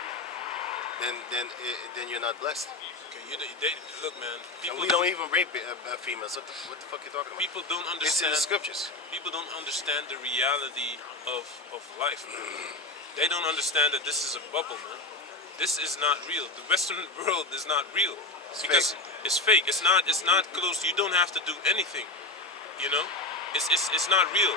then you're not blessed. Okay, look, man. And we don't even rape females. What the fuck are you talking about? People don't It's in understand. the scriptures. People don't understand the reality of life, man. They don't understand that this is a bubble, man. This is not real. The Western world is not real because it's fake. It's not close. You don't have to do anything. You know, it's not real.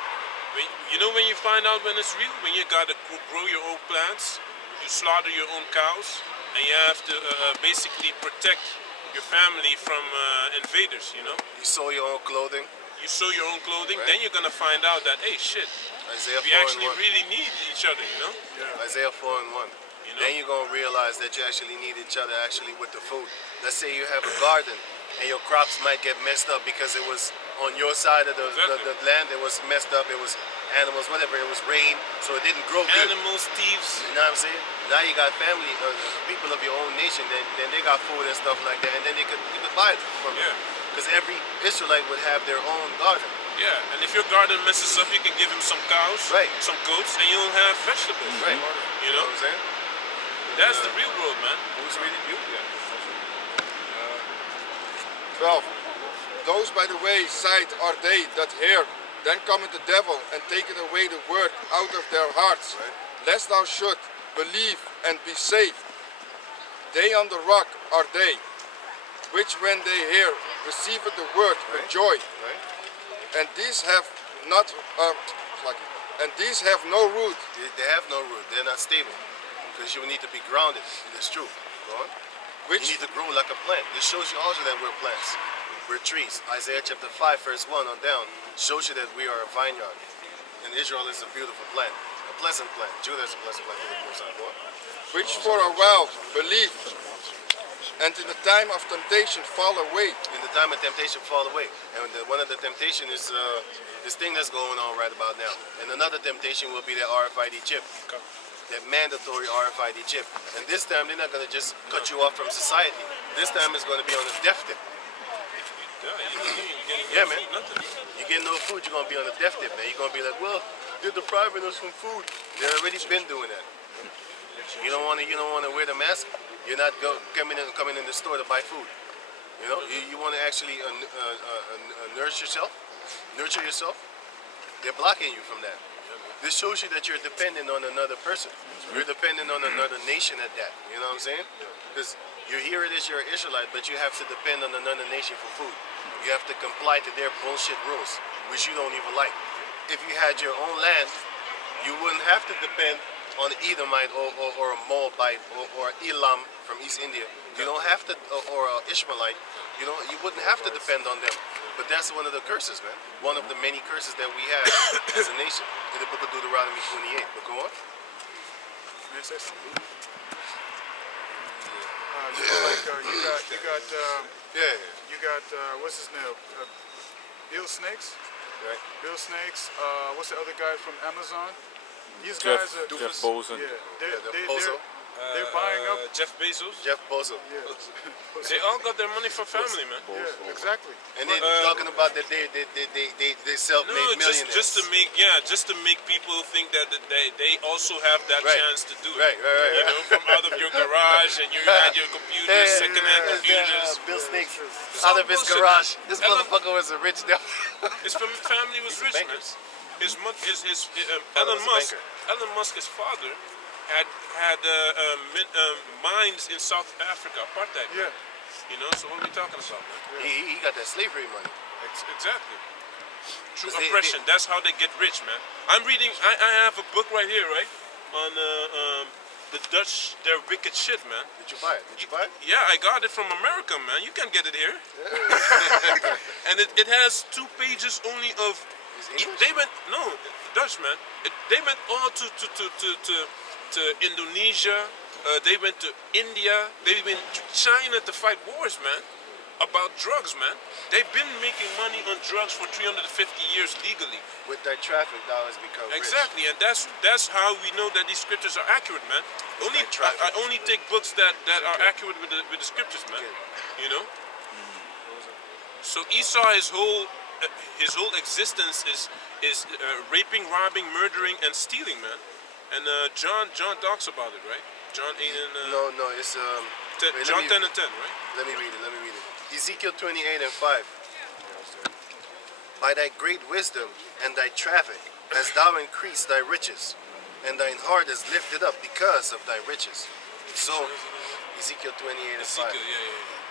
When you find out when it's real, when you gotta grow your own plants, you slaughter your own cows, and you have to basically protect your family from invaders. You know, You sew your own clothing. you sew your own clothing, Right. then you're gonna find out that, hey, shit, Isaiah we 4 actually and 1. really need each other. You know. Isaiah 4 and 1. You know? Then you're going to realize that you actually need each other actually with the food. Let's say you have a garden and your crops might get messed up because it was on your side of the land. It was messed up. It was animals, whatever. It was rain, so it didn't grow good. Animals, thieves. You know what I'm saying? Now you got family, people of your own nation, then they got food and stuff like that, and then you could buy it from them. Because every Israelite would have their own garden. Yeah, and if your garden messes up, you can give him some cows, Right. some goats, and you'll have vegetables. Right. You know? What I'm saying? That's the real world, man. Who's reading you? 12. Those by the way side are they that hear. Then cometh the devil and taketh away the word out of their hearts, lest thou should believe and be saved. They on the rock are they, which when they hear receive the word with joy. Right? And these have not, and these have no root. They have no root. They're not stable. Because you need to be grounded in this truth. Go on. You need to grow like a plant. This shows you also that we're plants. We're trees. Isaiah chapter 5 verse 1 on down shows you that we are a vineyard. And Israel is a beautiful plant. A pleasant plant. Judah is a pleasant plant. Which for a while believe, and in the time of temptation fall away. In the time of temptation fall away. And one of the temptation is this thing that's going on right about now. And another temptation will be the RFID chip. That mandatory RFID chip. And this time they're not going to just cut you off from society. This time it's going to be on a death tip. Yeah, man. You get no food, you're going to be on a death tip, man. You're going to be like, well, they're depriving us from food. They've already been doing that. You don't want to wear the mask. You're not coming in the store to buy food. You know, you want to actually nurture yourself. They're blocking you from that. This shows you that you're dependent on another person. You're dependent on another nation at that. You know what I'm saying? Because you're here, it is, you're an Israelite, but you have to depend on another nation for food. You have to comply to their bullshit rules, which you don't even like. If you had your own land, you wouldn't have to depend on Edomite or a Moabite or Elam from East India. You don't have to, or an Ishmaelite. You wouldn't have to depend on them. But that's one of the curses, man. One of the many curses that we have as a nation in the book of Deuteronomy 28. But go on. May I say something? You got what's his name? Bill Snakes. Right. Bill Snakes. What's the other guy from Amazon? These Jeff guys are Bezos. they're buying up. Jeff Bezos. Jeff Bezos. Yeah. They all got their money from family, man. Yeah, exactly. And they're talking about that they self-made millionaires. just to make people think that they also have that chance to do it. Right. You know, from out of your garage and you had your computers, secondhand computers. Bill Snakes out of his garage. This motherfucker was a rich devil. His family was rich, man. Elon Musk, his father, had mines in South Africa, apartheid. Yeah. You know, so what are we talking about, man? He got that slavery money. Exactly. Through oppression. That's how they get rich, man. I'm reading. I have a book right here, right, on the Dutch. Their wicked shit, man. Did you buy it? Yeah, I got it from America, man. You can't get it here. And it has 2 pages only of. They went Dutch, man. They went all to Indonesia. They went to India. They went to China to fight wars, man. About drugs, man. They've been making money on drugs for 350 years legally. With that traffic, dollars become exactly, rich. And that's how we know that these scriptures are accurate, man. I only take books that are accurate with the scriptures, man. You know. So Esau, his whole existence is raping, robbing, murdering, and stealing, man. And John talks about it, right? John 8 and no, it's John 10 and 10, right? Let me read it. Ezekiel 28 and 5. By thy great wisdom and thy traffic hast thou increased thy riches, and thine heart is lifted up because of thy riches. So Ezekiel 28 and 5.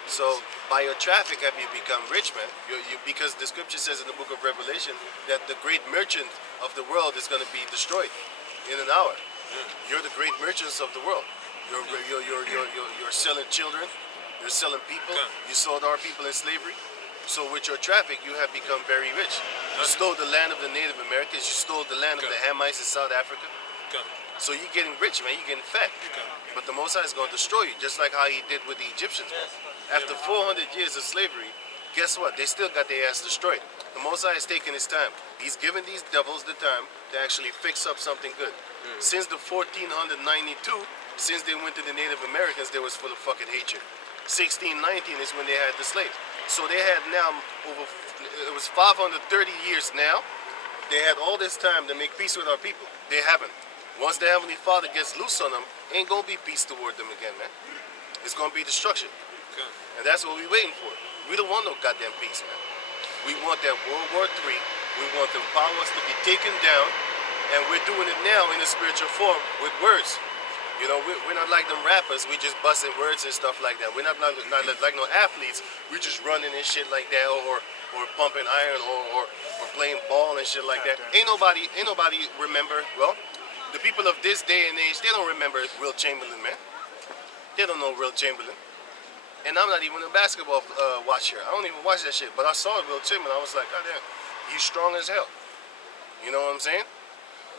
So by your traffic have you become rich, man. Because the scripture says in the book of Revelation that the great merchant of the world is going to be destroyed in an hour. You're the great merchants of the world. You're selling children. You're selling people. You sold our people in slavery. So with your traffic, you have become very rich. You stole the land of the Native Americans. You stole the land of the Hamites in South Africa. So you're getting rich, man. You're getting fat. But the Most High is going to destroy you, just like how he did with the Egyptians. After 400 years of slavery, guess what? They still got their ass destroyed. The Most High is taking his time. He's giving these devils the time to actually fix up something good. Since the 1492, since they went to the Native Americans, they was full of fucking hatred. 1619 is when they had the slaves. So they had now it was 530 years now. They had all this time to make peace with our people. They haven't. Once the Heavenly Father gets loose on them, ain't gonna be peace toward them again, man. It's gonna be destruction. And that's what we're waiting for. We don't want no goddamn peace, man. We want that World War III. We want the powers to be taken down. And we're doing it now in a spiritual form with words. You know, we're not like them rappers. We just busting words and stuff like that. We're not like no athletes. We just running and shit like that, or pumping iron, or playing ball and shit like that. Ain't nobody remember. Well, the people of this day and age, they don't remember Will Chamberlain, man. They don't know Will Chamberlain. And I'm not even a basketball watcher. I don't even watch that shit. But I saw Will Chamberlain. I was like, God damn, he's strong as hell. You know what I'm saying?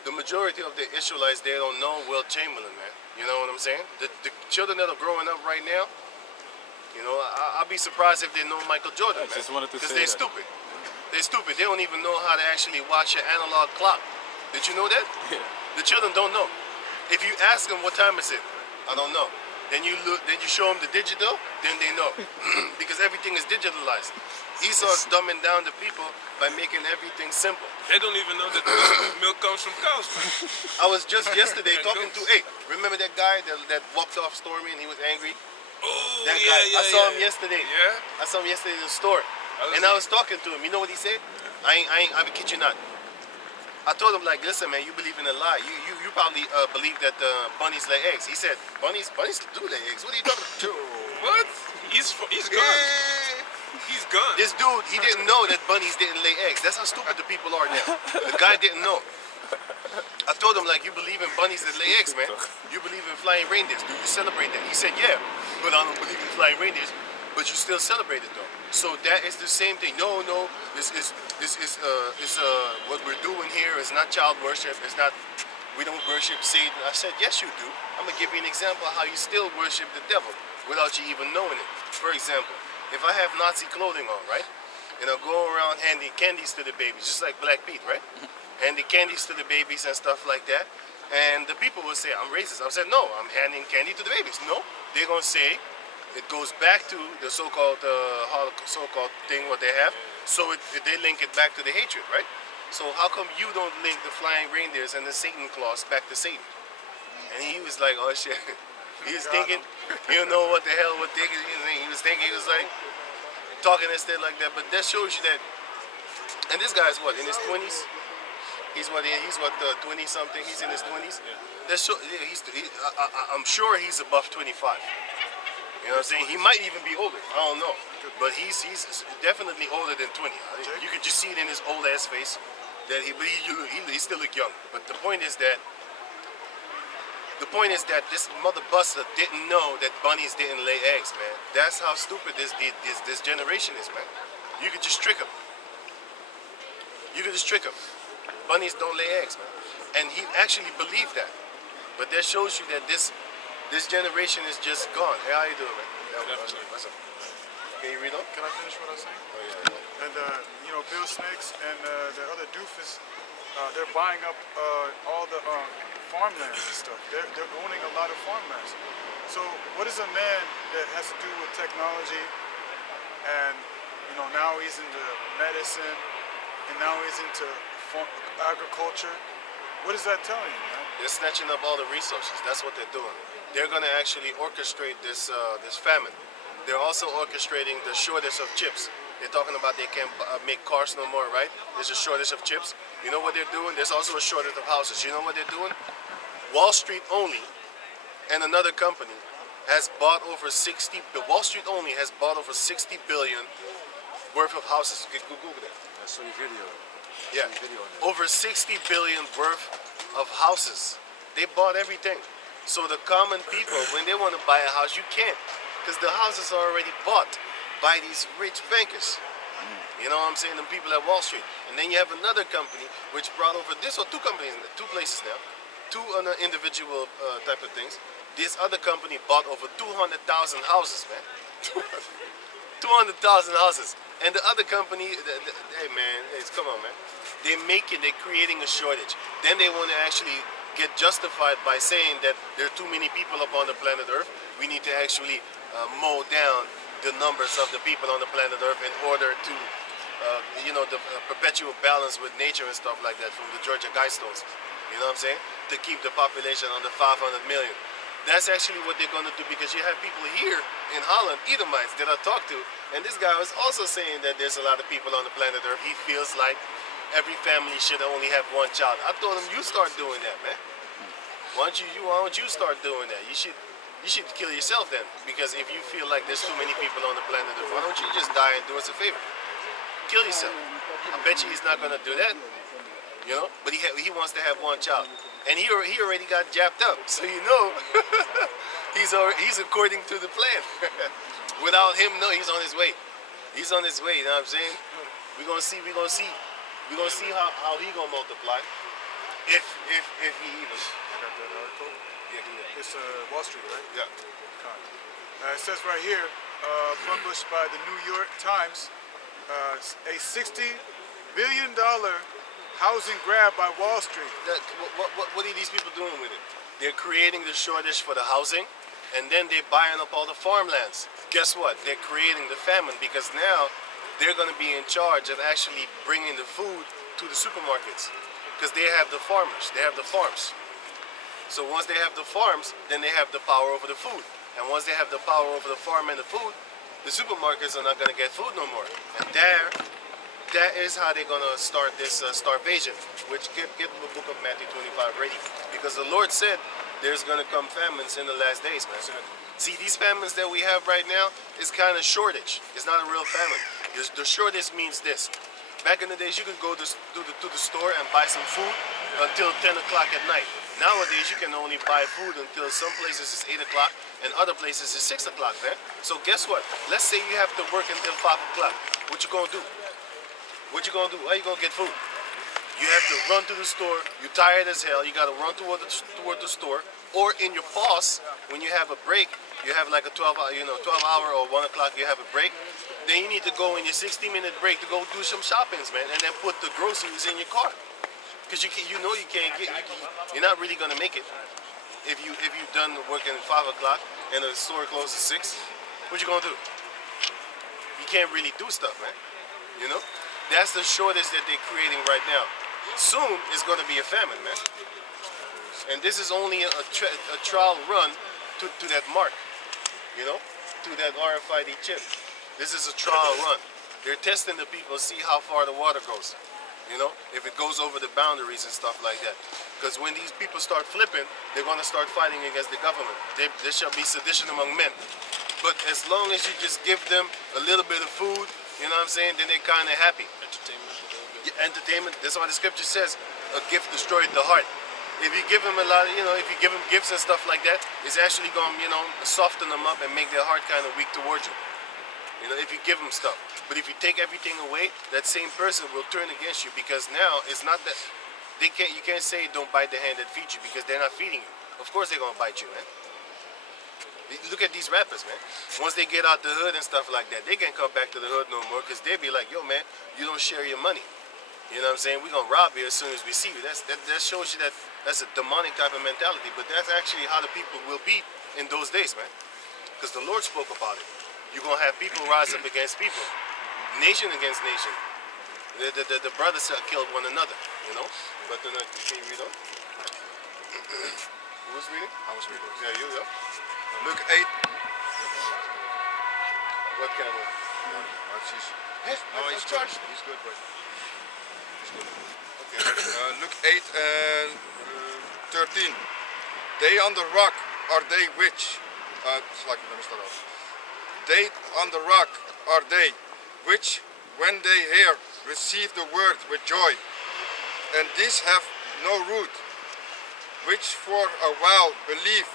The majority of the Israelites, they don't know Will Chamberlain, man. You know what I'm saying? The children that are growing up right now, you know, I'll be surprised if they know Michael Jordan, man. Just wanted to say because they're stupid. They're stupid. They don't even know how to actually watch an analog clock. Did you know that? Yeah. The children don't know. If you ask them what time is it, I don't know. Then you look, then you show them the digital, then they know, because everything is digitalized. Esau's dumbing down the people by making everything simple. They don't even know that the milk comes from cows. I was just yesterday talking to, hey, remember that guy that walked off Stormy and he was angry? Oh, That yeah, guy, yeah, I saw yeah. him yesterday. Yeah? I saw him yesterday in the store. And I was talking to him. You know what he said? I kid you not. I told him, like, listen, man, you believe in a lie. You probably believe that bunnies lay eggs. He said, bunnies do lay eggs. What are you talking about? What? He's gone. He's gone. This dude, he didn't know that bunnies didn't lay eggs. That's how stupid the people are now. The guy didn't know. I told him, like, you believe in bunnies that lay eggs, man. You believe in flying reindeers. Do you celebrate that? He said, yeah, but I don't believe in flying reindeers. But you still celebrate it, though. So that is the same thing. No, this is what we're doing here is not child worship. It's not, we don't worship Satan. I said, yes, you do. I'm going to give you an example of how you still worship the devil without you even knowing it. For example, if I have Nazi clothing on, right? And I'll go around handing candies to the babies, just like Black Pete, right? Handing candies to the babies and stuff like that. And the people will say, I'm racist. I said, no, I'm handing candy to the babies. No, they're going to say, it goes back to the so-called so-called thing what they have. So they link it back to the hatred, right? So how come you don't link the flying reindeers and the Satan claws back to Satan? And he was like, oh shit. He was thinking, you don't know what the hell what thinking. He was thinking, he was like talking instead like that. But that shows you that. And this guy's what, in his 20s? He's what 20 something. He's in his 20s. That show, I'm sure he's above 25. You know what I'm saying? He might even be older. I don't know. But he's definitely older than 20. You could just see it in his old ass face that he still look young. But the point is that this mother buster didn't know that bunnies didn't lay eggs, man. That's how stupid this generation is, man. You could just trick them. You could just trick them. Bunnies don't lay eggs, man. And he actually believed that. But that shows you that this generation is just gone. Hey, how you doing, man? What's up? Can you read on? Can I finish what I was saying? Oh, yeah. And, you know, Bill Snakes and the other doofus, they're buying up all the farmlands and stuff. They're owning a lot of farmlands. So what is a man that has to do with technology and, you know, now he's into medicine and now he's into agriculture? What is that telling you, man? They're snatching up all the resources. That's what they're doing. They're going to actually orchestrate this famine. They're also orchestrating the shortage of chips. They're talking about they can't make cars no more, right? There's a shortage of chips. You know what they're doing? There's also a shortage of houses. You know what they're doing? Wall Street only and another company has bought over 60. Wall Street only has bought over 60 billion worth of houses. Google that. I saw your video. Yeah, over 60 billion worth of houses. They bought everything. So the common people, when they want to buy a house, you can't, because the houses are already bought by these rich bankers. You know what I'm saying? The people at Wall Street. And then you have another company which brought over this, or two companies, two places now, two individual type of things. This other company bought over 200,000 houses, man. 200,000 houses. And the other company, hey man, come on, man. They're creating a shortage. Then they want to actually get justified by saying that there are too many people upon the planet Earth. We need to actually mow down the numbers of the people on the planet Earth in order to, you know, the perpetual balance with nature and stuff like that from the Georgia Guidestones. You know what I'm saying? To keep the population under 500 million. That's actually what they're going to do, because you have people here in Holland, Edomites, that I talked to, and this guy was also saying that there's a lot of people on the planet Earth. He feels like every family should only have one child. I told him, you start doing that, man. Why don't you start doing that? You should kill yourself then, because if you feel like there's too many people on the planet Earth, why don't you just die and do us a favor? Kill yourself. I bet you he's not going to do that. You know, but he wants to have one child, and he already got jabbed up, so you know he's according to the plan. Without him, no, he's on his way. He's on his way. You know what I'm saying? We're gonna see how he gonna multiply, if he even. I got that article. Yeah. It's Wall Street, right? Yeah. It says right here, published by the New York Times, a $60 billion housing grab by Wall Street. What are these people doing with it? They're creating the shortage for the housing, and then they're buying up all the farmlands. Guess what? They're creating the famine because now they're going to be in charge of actually bringing the food to the supermarkets because they have the farmers, they have the farms. So once they have the farms, then they have the power over the food. And once they have the power over the farm and the food, the supermarkets are not going to get food no more. And that is how they're going to start this starvation, which get the book of Matthew 25 ready. Because the Lord said there's going to come famines in the last days, man. See, these famines that we have right now is kind of shortage. It's not a real famine. The shortage means this. Back in the days, you could go to the store and buy some food until 10 o'clock at night. Nowadays, you can only buy food until some places is 8 o'clock and other places is 6 o'clock, man. So guess what? Let's say you have to work until 5 o'clock. What you gonna do? What you gonna do? How you gonna get food? You have to run to the store. You're tired as hell. You gotta run toward the store. Or in your pause, when you have a break, you have like a 12-hour or 1 o'clock. You have a break. Then you need to go in your 60-minute break to go do some shoppings, man, and then put the groceries in your car. Because you're not really gonna make it if you're done working at 5 o'clock and the store closes at 6. What you gonna do? You can't really do stuff, man. You know, that's the shortage that they're creating right now. Soon it's gonna be a famine, man. And this is only a trial run to that mark, you know, to that RFID chip. This is a trial run. They're testing the people, see how far the water goes. You know, if it goes over the boundaries and stuff like that. Because when these people start flipping, they're going to start fighting against the government. There shall be sedition among men. But as long as you just give them a little bit of food, you know what I'm saying, then they're kind of happy. Entertainment. Yeah, entertainment, that's why the scripture says, a gift destroyed the heart. If you give them a lot, if you give them gifts and stuff like that, it's actually going to, soften them up and make their heart kind of weak towards you. You know, if you give them stuff. But if you take everything away, that same person will turn against you because now it's not that you can't say don't bite the hand that feeds you because they're not feeding you. Of course they're gonna bite you, man. Look at these rappers, man. Once they get out the hood and stuff like that, they can't come back to the hood no more because they'll be like, yo, man, you don't share your money. You know what I'm saying? We're gonna rob you as soon as we see you. That shows you that that's a demonic type of mentality. But that's actually how the people will be in those days, man. Because the Lord spoke about it. You're gonna have people rise up against people. Nation against nation. The brothers killed one another, you know? But then, can you read on? Who was reading? I was reading. Yeah, you, yeah. Luke 8. What kind of? He's good. He's good, bro. He's good. Okay. Luke 8 and 13. They on the rock are they which? Let me start off. They on the rock are they which, when they hear, receive the word with joy, and these have no root, which for a while believe,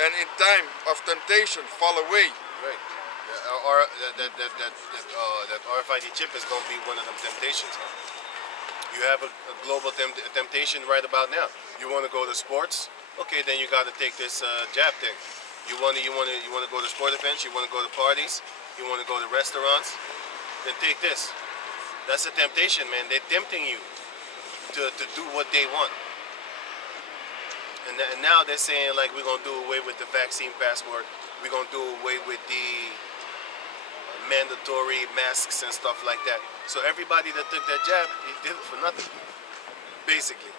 and in time of temptation fall away. Right. That RFID chip is going to be one of them temptations. You have a global temptation right about now. You want to go to sports? Okay, then you got to take this jab thing. You want to go to sport events? You want to go to parties? You want to go to restaurants? Then take this. That's a temptation, man. They're tempting you to do what they want. And now they're saying like we're gonna do away with the vaccine passport. We're gonna do away with the mandatory masks and stuff like that. So everybody that took that jab, he did it for nothing, basically,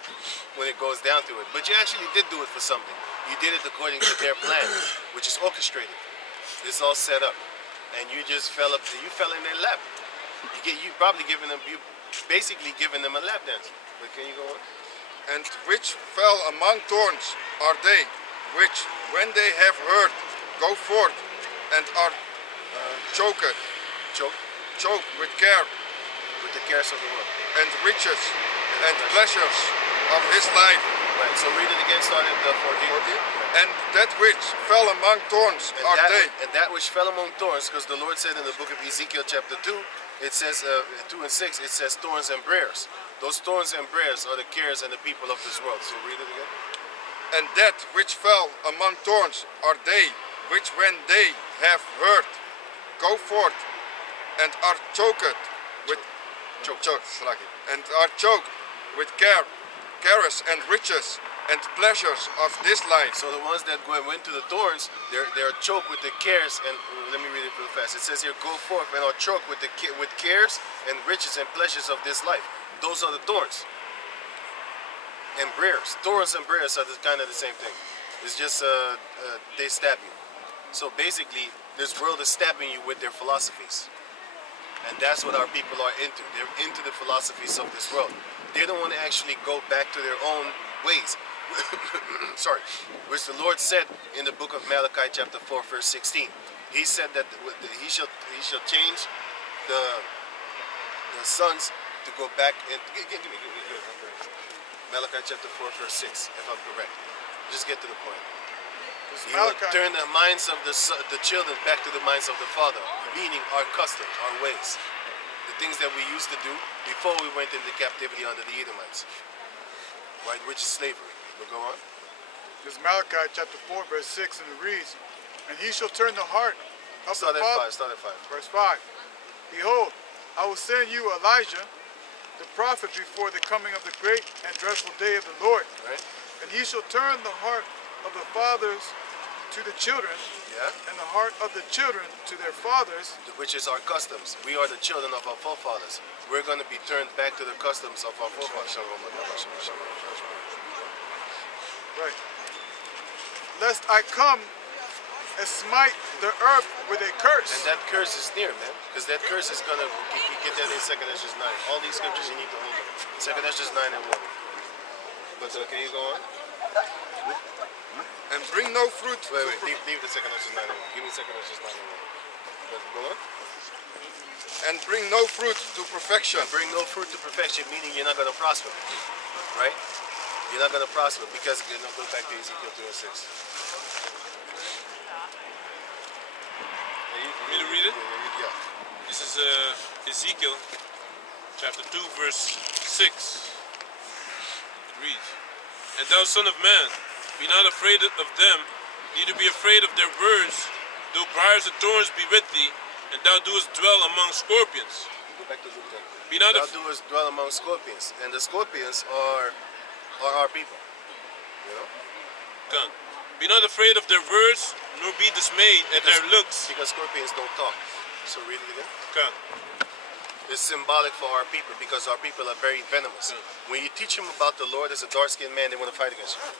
when it goes down to it. But you actually did do it for something. You did it according to their plan, which is orchestrated. It's all set up. And you just fell in their lap. You probably basically giving them a lap dance. But can you go on? And which fell among thorns are they, which when they have heard, go forth and are choked with care, with the cares of the world, and riches and pleasures of his life. Right. So read it again, starting at 14. And that which fell among thorns are they. And that which fell among thorns, because the Lord said in the book of Ezekiel chapter 2, it says 2 and 6, it says thorns and briars. Those thorns and briars are the cares and the people of this world. So read it again. And that which fell among thorns are they, which when they have heard, go forth and are choked with cares and riches and pleasures of this life. So the ones that went to the thorns, they're choked with the cares. And let me read it real fast. It says here, go forth and are choked with cares and riches and pleasures of this life. Those are the thorns and briars. Thorns and briars are kind of the same thing. It's just they stab you. So basically, this world is stabbing you with their philosophies. And that's what our people are into. They're into the philosophies of this world. They don't want to actually go back to their own ways. Sorry. Which the Lord said in the book of Malachi chapter 4 verse 16. He said that he shall change the sons to go back and give me. Malachi chapter 4 verse 6, if I'm correct. Just get to the point. He will turn the minds of the children back to the minds of the father, meaning our customs, our ways, the things that we used to do before we went into captivity under the Edomites, right? Which is slavery. But go on. This is Malachi chapter 4 verse 6, and it reads, and he shall turn the heart of the father. Start at 5. Verse 5. Behold, I will send you Elijah, the prophet, before the coming of the great and dreadful day of the Lord. Right. And he shall turn the heart of the fathers to the children, and the heart of the children to their fathers. Which is our customs. We are the children of our forefathers. We're going to be turned back to the customs of our forefathers. Right. Lest I come and smite the earth with a curse. And that curse is near, man. Because that curse is going to get that in 2 Esdras 9. All these scriptures you need to hold up. 2 Esdras 9 and 1. But can you go on? And bring no fruit. Wait, leave the 2 Esdras 9 and 1. Give me 2 Esdras 9 and 1. But go on. And bring no fruit to perfection. Bring no fruit to perfection, meaning you're not going to prosper. Right? You're not going to prosper because, go back to Ezekiel 2 and 6. Want me to read it? Yeah. This is Ezekiel chapter 2 verse 6. It reads, and thou son of man, be not afraid of them, neither be afraid of their words, though briars and thorns be with thee, and thou doest dwell among scorpions. Go back to Luke 10. Be not thou doest dwell among scorpions, and the scorpions are our people. You know? Come. Be not afraid of their words, nor be dismayed at their looks. Because scorpions don't talk. So read it again. Come. It's symbolic for our people because our people are very venomous. When you teach them about the Lord as a dark-skinned man, they want to fight against you.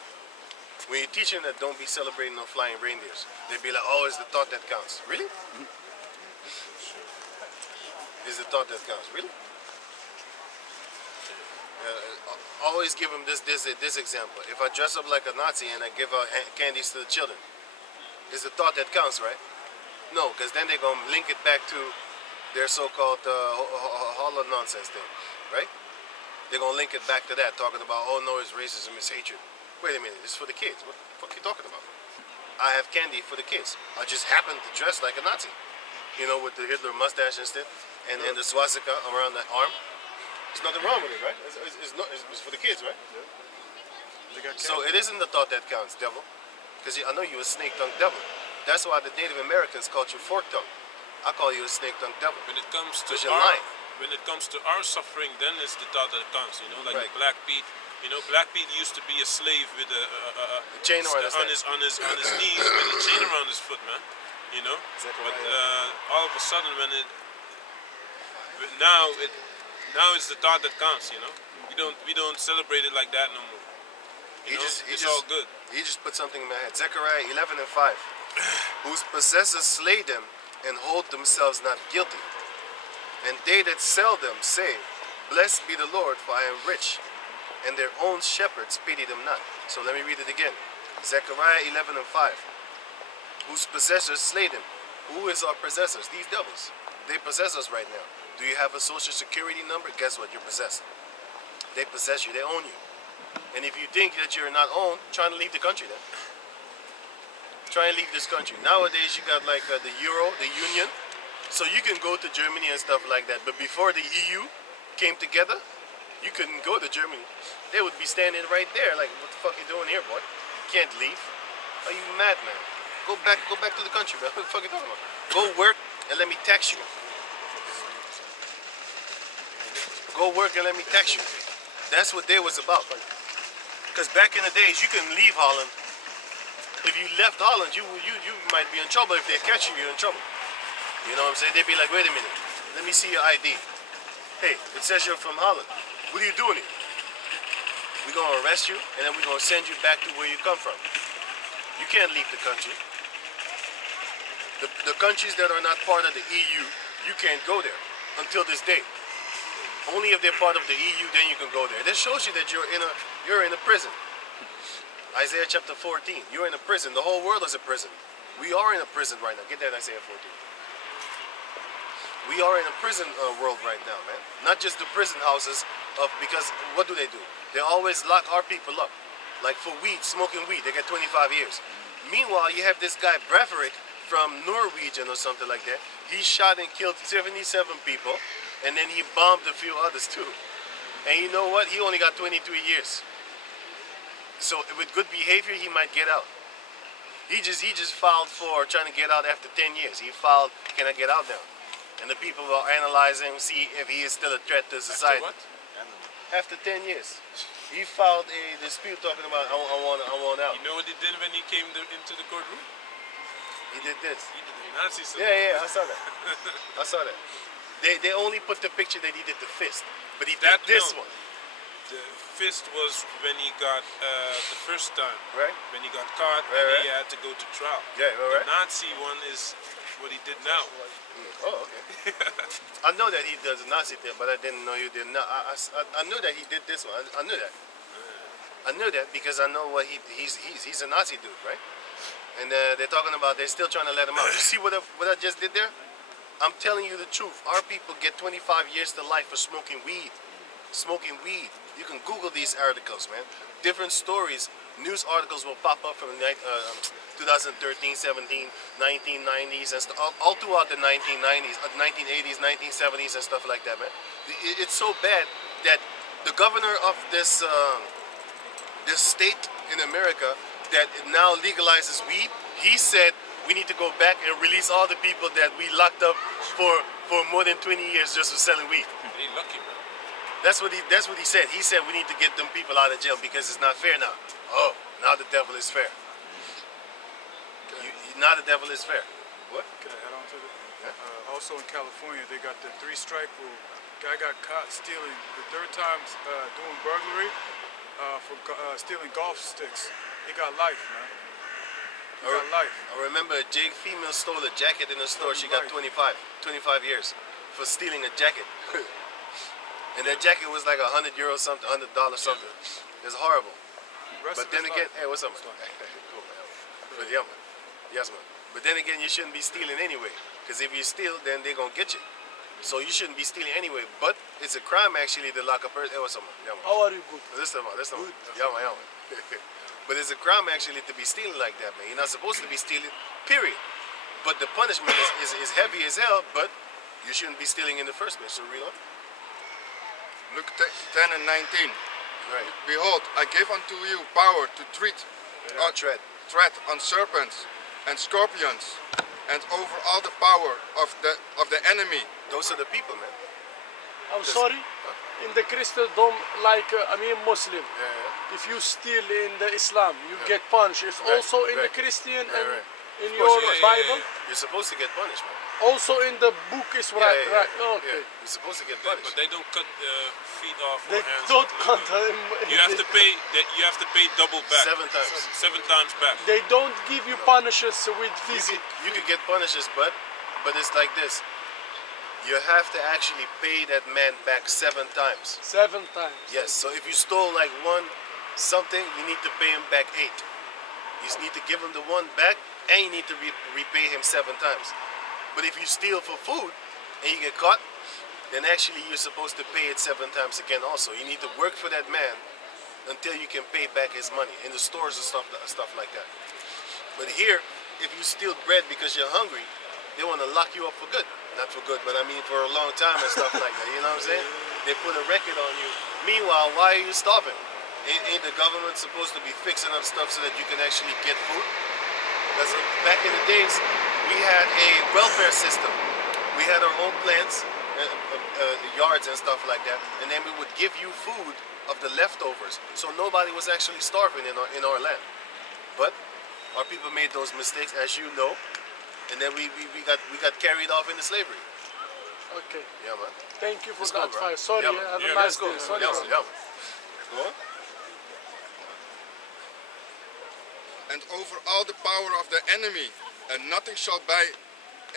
When you teach them that don't be celebrating no flying reindeers, they'd be like, oh, it's the thought that counts. Really? It's the thought that counts. Really? Always give them this example. If I dress up like a Nazi and I give out candies to the children, it's the thought that counts, right? No, because then they're going to link it back to their so-called hollow nonsense thing, right? They're going to link it back to that, talking about, oh no, it's racism, it's hatred. Wait a minute, it's for the kids. What the fuck are you talking about? I have candy for the kids. I just happen to dress like a Nazi. You know, with the Hitler mustache and stuff, and the swastika around the arm. There's nothing wrong with it, right? It's for the kids, right? Yeah. So it isn't the thought that counts, devil. Because I know you're a snake-tongued devil. That's why the Native Americans called you fork-tongued. I call you a snake-tongued devil. When it comes to our suffering, then it's the thought that counts. You know, like the Black Pete. You know, Black Pete used to be a slave with a chain around his knees, with a chain around his foot, man. You know, but all of a sudden, now it's the thought that counts. You know, we don't celebrate it like that no more. It's all good. He just put something in my head. Zechariah 11 and 5. Whose possessors slay them and hold themselves not guilty. And they that sell them say, blessed be the Lord, for I am rich. And their own shepherds pity them not. So let me read it again. Zechariah 11 and 5. Whose possessors slay them. Who is our possessors? These devils. They possess us right now. Do you have a social security number? Guess what? You're possessed. They possess you. They own you. And if you think that you're not owned, try to leave the country then. Try and leave this country. Nowadays you got like the Euro, the Union. So you can go to Germany and stuff like that. But before the EU came together, you couldn't go to Germany. They would be standing right there like, what the fuck are you doing here, boy? You can't leave. Are you mad, man? Go back to the country, man. What the fuck are you talking about? Go work and let me tax you. Go work and let me tax you. That's what they was about. Because back in the days, you couldn't leave Holland. If you left Holland, you might be in trouble. If they catch you, you're in trouble. You know what I'm saying? They'd be like, wait a minute, let me see your ID. Hey, it says you're from Holland. What are you doing here? We're going to arrest you, and then we're going to send you back to where you come from. You can't leave the country. The countries that are not part of the EU, you can't go there until this day. Only if they're part of the EU, then you can go there. This shows you that you're in a prison. Isaiah chapter 14. You're in a prison. The whole world is a prison. We are in a prison right now. Get that, Isaiah 14. We are in a prison world right now, man. Not just the prison houses because what do? They always lock our people up. Like for weed, smoking weed, they get 25 years. Meanwhile, you have this guy Breivik from Norwegian or something like that. He shot and killed 77 people, and then he bombed a few others too. And you know what? He only got 23 years. So with good behavior, he might get out. He just filed for trying to get out after 10 years. He filed, can I get out now? And the people will analyze him, see if he is still a threat to society. After what? After 10 years. He filed a dispute talking about, I want out. You know what he did when he came into the courtroom? He did this. He did the Nazi symbol. Yeah, I saw that. I saw that. They only put the picture that he did the fist, but he did this one. The fist was when he got the first time. Right. When he got caught, Right. he had to go to trial. Yeah, right. The Nazi one is what he did now. Oh, okay. I know that he does a Nazi thing, but I didn't know you did not. I knew that he did this one. I knew that. I knew that because I know what he's a Nazi dude, right? And they're talking about they're still trying to let him out. You see what I just did there? I'm telling you the truth. Our people get 25 years to life for smoking weed. Smoking weed. You can Google these articles, man. Different stories. News articles will pop up from 2013, 17, 1990s, and all throughout the 1990s, 1980s, 1970s, and stuff like that, man. It's so bad that the governor of this this state in America that now legalizes weed, he said we need to go back and release all the people that we locked up for more than 20 years just for selling weed. He lucky, man. That's what he said. He said we need to get them people out of jail because it's not fair now. Oh, now the devil is fair. Now the devil is fair. What? Can I add on to that? Yeah. Also in California, they got the 3-strike rule. Guy got caught stealing the 3rd time doing burglary for stealing golf sticks. He got life, man. He got life. I remember a female stole a jacket in a store. She got 25 years for stealing a jacket. And that jacket was like €100 something, $100 something. It's horrible. But then again, hey, what's up, man? Cool, man. But yeah, man. Yes, man. But then again, you shouldn't be stealing anyway. Because if you steal, then they're going to get you. So you shouldn't be stealing anyway. But it's a crime, actually, to lock a person. Hey, what's up, man? Yeah, man. How are you? Good. This time, yeah, man. But it's a crime, actually, to be stealing like that, man. You're not supposed to be stealing, period. But the punishment is heavy as hell, but you shouldn't be stealing in the first place. So, read on. Luke 10 and 19. Right. Behold, I give unto you power to tread on serpents and scorpions, and over all the power of the enemy. Those are the people, man. I'm sorry. In the Christendom, like Muslim, Yeah. if you steal in the Islam, you get punished. It's also in the Christian and in Of course, your Bible. You're supposed to get punished, man. Also in the book is right. Right. Okay. Yeah. You're supposed to get But punished. they don't cut feet off They or hands don't off. cut him. You have to pay. You have to pay double back. 7 times. 7 times back. They don't give you punishes with physics. You could get punishes, but it's like this. You have to actually pay that man back 7 times. 7 times. Yes. So if you stole like something, you need to pay him back 8. You just need to give him the 1 back, and you need to repay him 7 times. But if you steal for food and you get caught, then actually you're supposed to pay it 7 times again also. You need to work for that man until you can pay back his money in the stores and stuff like that. But here, if you steal bread because you're hungry, they want to lock you up for good. Not for good, but I mean for a long time and stuff like that. You know what I'm saying? They put a record on you. Meanwhile, why are you starving? Ain't the government supposed to be fixing up stuff so that you can actually get food? Because back in the days, we had a welfare system. We had our own plants, yards and stuff like that, and then we would give you food of the leftovers. So nobody was actually starving in our land. But our people made those mistakes, as you know, and then we got carried off into slavery. Okay. Yeah, man. Thank you for Let's go, that bro. fire. Sorry, Yeah, man. have Yeah, a nice let's go. day. Sorry, Yeah, bro. man. Yeah, man. Go on. and over all the power of the enemy, and nothing shall by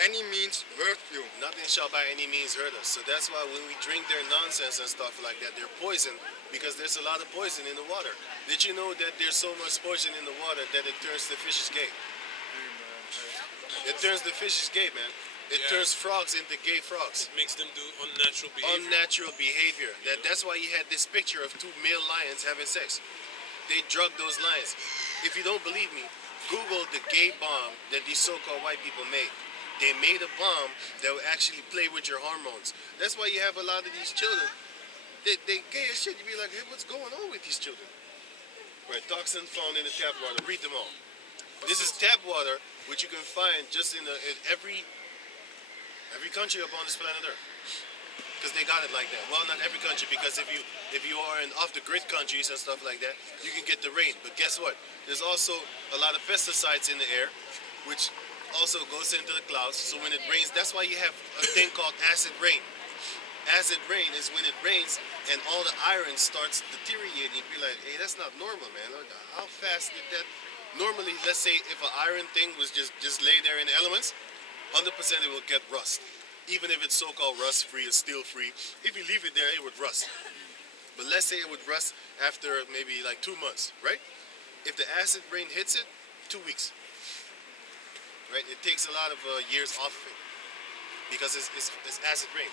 any means hurt you. Nothing shall by any means hurt us. So that's why when we drink their nonsense and stuff like that, they're poison, because there's a lot of poison in the water. Did you know that there's so much poison in the water that it turns the fish's gay? It turns the fish's gay, man. It turns frogs into gay frogs. It makes them do unnatural behavior. Unnatural behavior. That's why you had this picture of two male lions having sex. They drugged those lions. If you don't believe me, Google the gay bomb that these so-called white people made. They made a bomb that would actually play with your hormones. That's why you have a lot of these children. They gay as shit. You be like, hey, what's going on with these children? Right, toxin found in the tap water. Read them all. This is tap water, which you can find just in every country upon this planet Earth. Because they got it like that. Well, not every country, because if you are in off-the-grid countries and stuff like that, you can get the rain. But guess what? There's also a lot of pesticides in the air, which also goes into the clouds. So when it rains, that's why you have a thing called acid rain. Acid rain is when it rains and all the iron starts deteriorating. You'd be like, hey, that's not normal, man. Look, how fast did that? Normally, let's say if an iron thing was just lay there in the elements, 100% it will get rust. Even if it's so-called rust-free or steel-free, if you leave it there, it would rust. But let's say it would rust after maybe like 2 months, right? If the acid rain hits it, 2 weeks. Right? It takes a lot of years off of it because it's acid rain.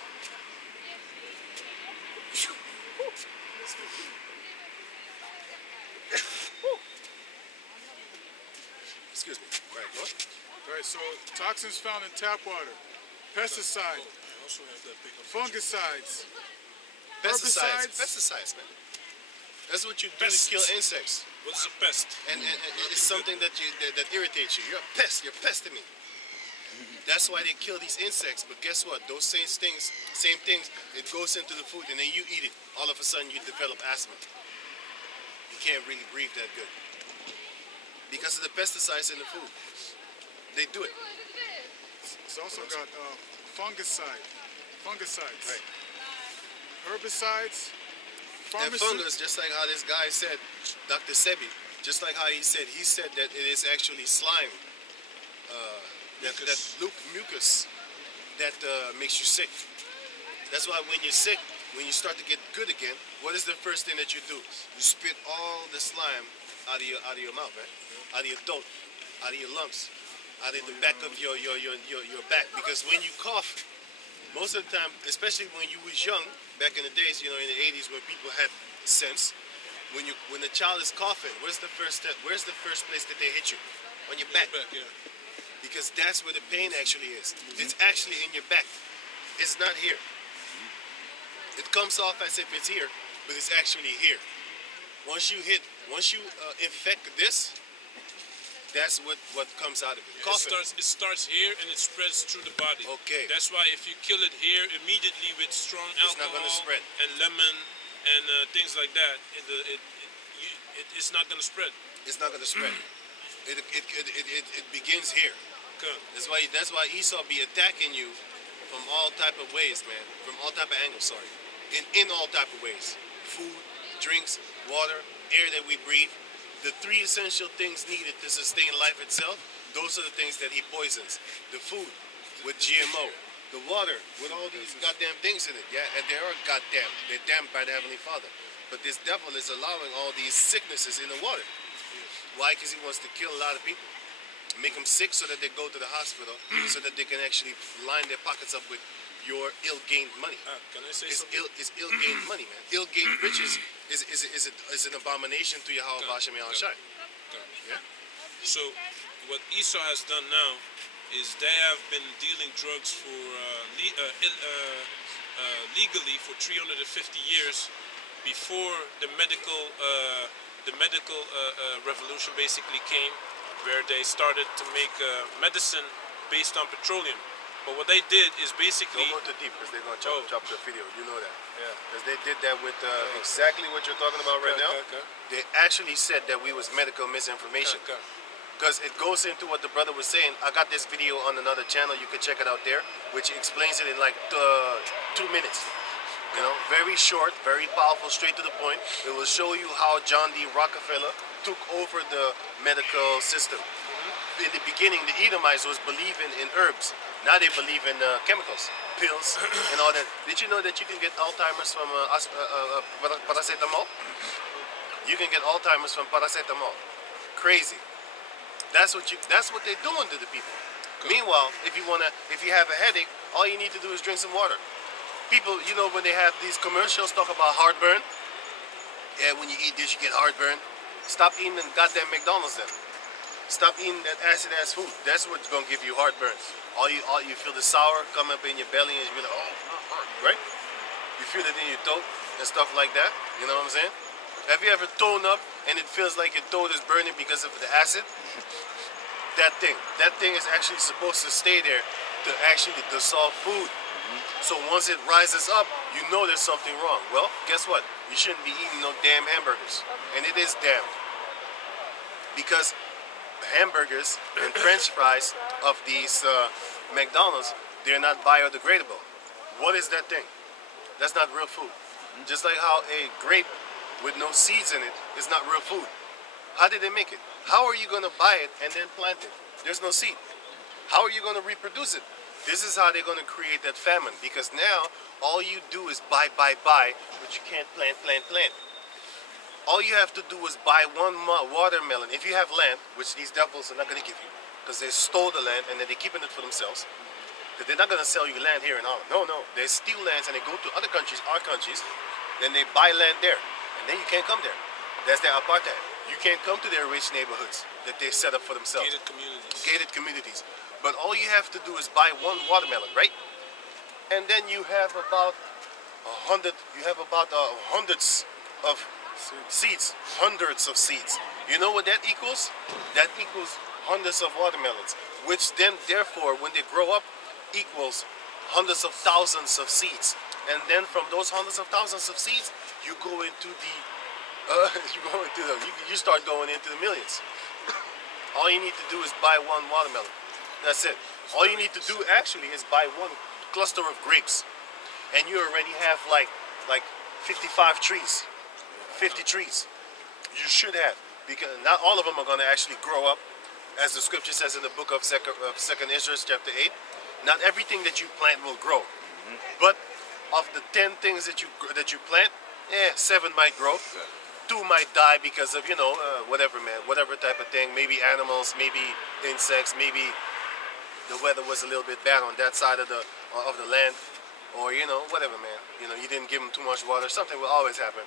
Excuse me. Right, go on. Right, so toxins found in tap water, pesticide, I also have that pickup. fungicides, Pesticides, man. That's what you do Pests. to kill insects. What is a pest? And it's something that irritates you. You're a pest. You're pesting me. That's why they kill these insects. But guess what? Those same things, it goes into the food, and then you eat it. All of a sudden, you develop asthma. You can't really breathe that good because of the pesticides in the food. They do it. it's also got fungicides, Right. herbicides, And fungus, just like how this guy said, Dr. Sebi, just like how he said that it is actually slime, mucus that makes you sick. That's why when you're sick, when you start to get good again, what is the first thing that you do? You spit all the slime out of your mouth, right? Out of your throat, out of your lungs, out of the back of your back. Because when you cough, most of the time, especially when you was young, back in the days, in the 80s, when people had sense, when the child is coughing, where's the first step? Where's the first place that they hit you? On your back. Yeah. Because that's where the pain actually is. It's actually in your back. It's not here. It comes off as if it's here, but it's actually here. Once you infect this, that's what comes out of it. It starts here and it spreads through the body. Okay. That's why if you kill it here immediately with strong It's not alcohol gonna spread. and lemon and things like that, it's not going to spread. It's not going to spread. It begins here. Okay. That's why Esau be attacking you from all type of ways, man. From all type of angles, sorry. In all type of ways. Food, drinks, water, air that we breathe. The 3 essential things needed to sustain life itself, those are the things that he poisons. The food with GMO. The water with all these goddamn things in it. Yeah, and they are goddamn. They're damned by the Heavenly Father. But this devil is allowing all these sicknesses in the water. Why? Because he wants to kill a lot of people. Make them sick so that they go to the hospital so that they can actually line their pockets up with your ill-gained money. Can I say It's something? ill-gained money, man. Ill-gained riches is an abomination to Yahweh Bashem Yahushai. Yeah? So what Esau has done now is they have been dealing drugs for legally for 350 years before the medical revolution basically came, where they started to make medicine based on petroleum. But what they did is basically... Don't go too deep because they're going to chop the video. You know that. Yeah. Because they did that with exactly what you're talking about right now. Okay. They actually said that we was medical misinformation. Okay. Because it goes into what the brother was saying. I got this video on another channel. You can check it out there, which explains it in like 2 minutes. You know, very short, very powerful, straight to the point. It will show you how John D. Rockefeller took over the medical system. In the beginning, the Edomites was believing in herbs. Now they believe in chemicals, pills, and all that. Did you know that you can get Alzheimer's from paracetamol? You can get Alzheimer's from paracetamol. Crazy. That's what they're doing to the people. Meanwhile, if you have a headache, all you need to do is drink some water. People, you know, when they have these commercials talk about heartburn, yeah, when you eat this, you get heartburn. Stop eating the goddamn McDonald's then. Stop eating that acid-ass food. That's what's gonna give you heartburn. All you feel the sour come up in your belly, and you're like, oh, right? You feel it in your throat and stuff like that. You know what I'm saying? Have you ever thrown up and it feels like your throat is burning because of the acid? That thing is actually supposed to stay there to actually dissolve food. So once it rises up, you know there's something wrong. Well, guess what? You shouldn't be eating no damn hamburgers. And it is damn. Because hamburgers and french fries of these McDonald's, they're not biodegradable. What is that thing? That's not real food. Just like how a grape with no seeds in it is not real food. How did they make it? How are you going to buy it and then plant it? There's no seed. How are you going to reproduce it? This is how they're going to create that famine, because now all you do is buy, but you can't plant. All you have to do is buy one watermelon. If you have land, which these devils are not going to give you, because they stole the land and then they're keeping it for themselves. Because they're not going to sell you land here in Holland. No. They steal lands and they go to other countries, our countries, then they buy land there. And then you can't come there. That's their apartheid. You can't come to their rich neighborhoods that they set up for themselves. Gated communities. But all you have to do is buy one watermelon, right? And then you have about hundreds of seeds. Hundreds of seeds. You know what that equals? That equals hundreds of watermelons, which then, therefore, when they grow up, equals hundreds of thousands of seeds. And then from those hundreds of thousands of seeds, you go into the you start going into the millions. All you need to do is buy one watermelon. That's it. All you need to do actually is buy one cluster of grapes, and you already have like 55 trees, 50 trees. You should have, because not all of them are going to actually grow up, as the scripture says in the book of 2nd Israelites chapter 8. Not everything that you plant will grow, but of the 10 things that you plant, 7 might grow. 2 might die because of, whatever, man, whatever type of thing. Maybe animals, maybe insects, maybe the weather was a little bit bad on that side of the land, or whatever, man. You didn't give them too much water. Something will always happen,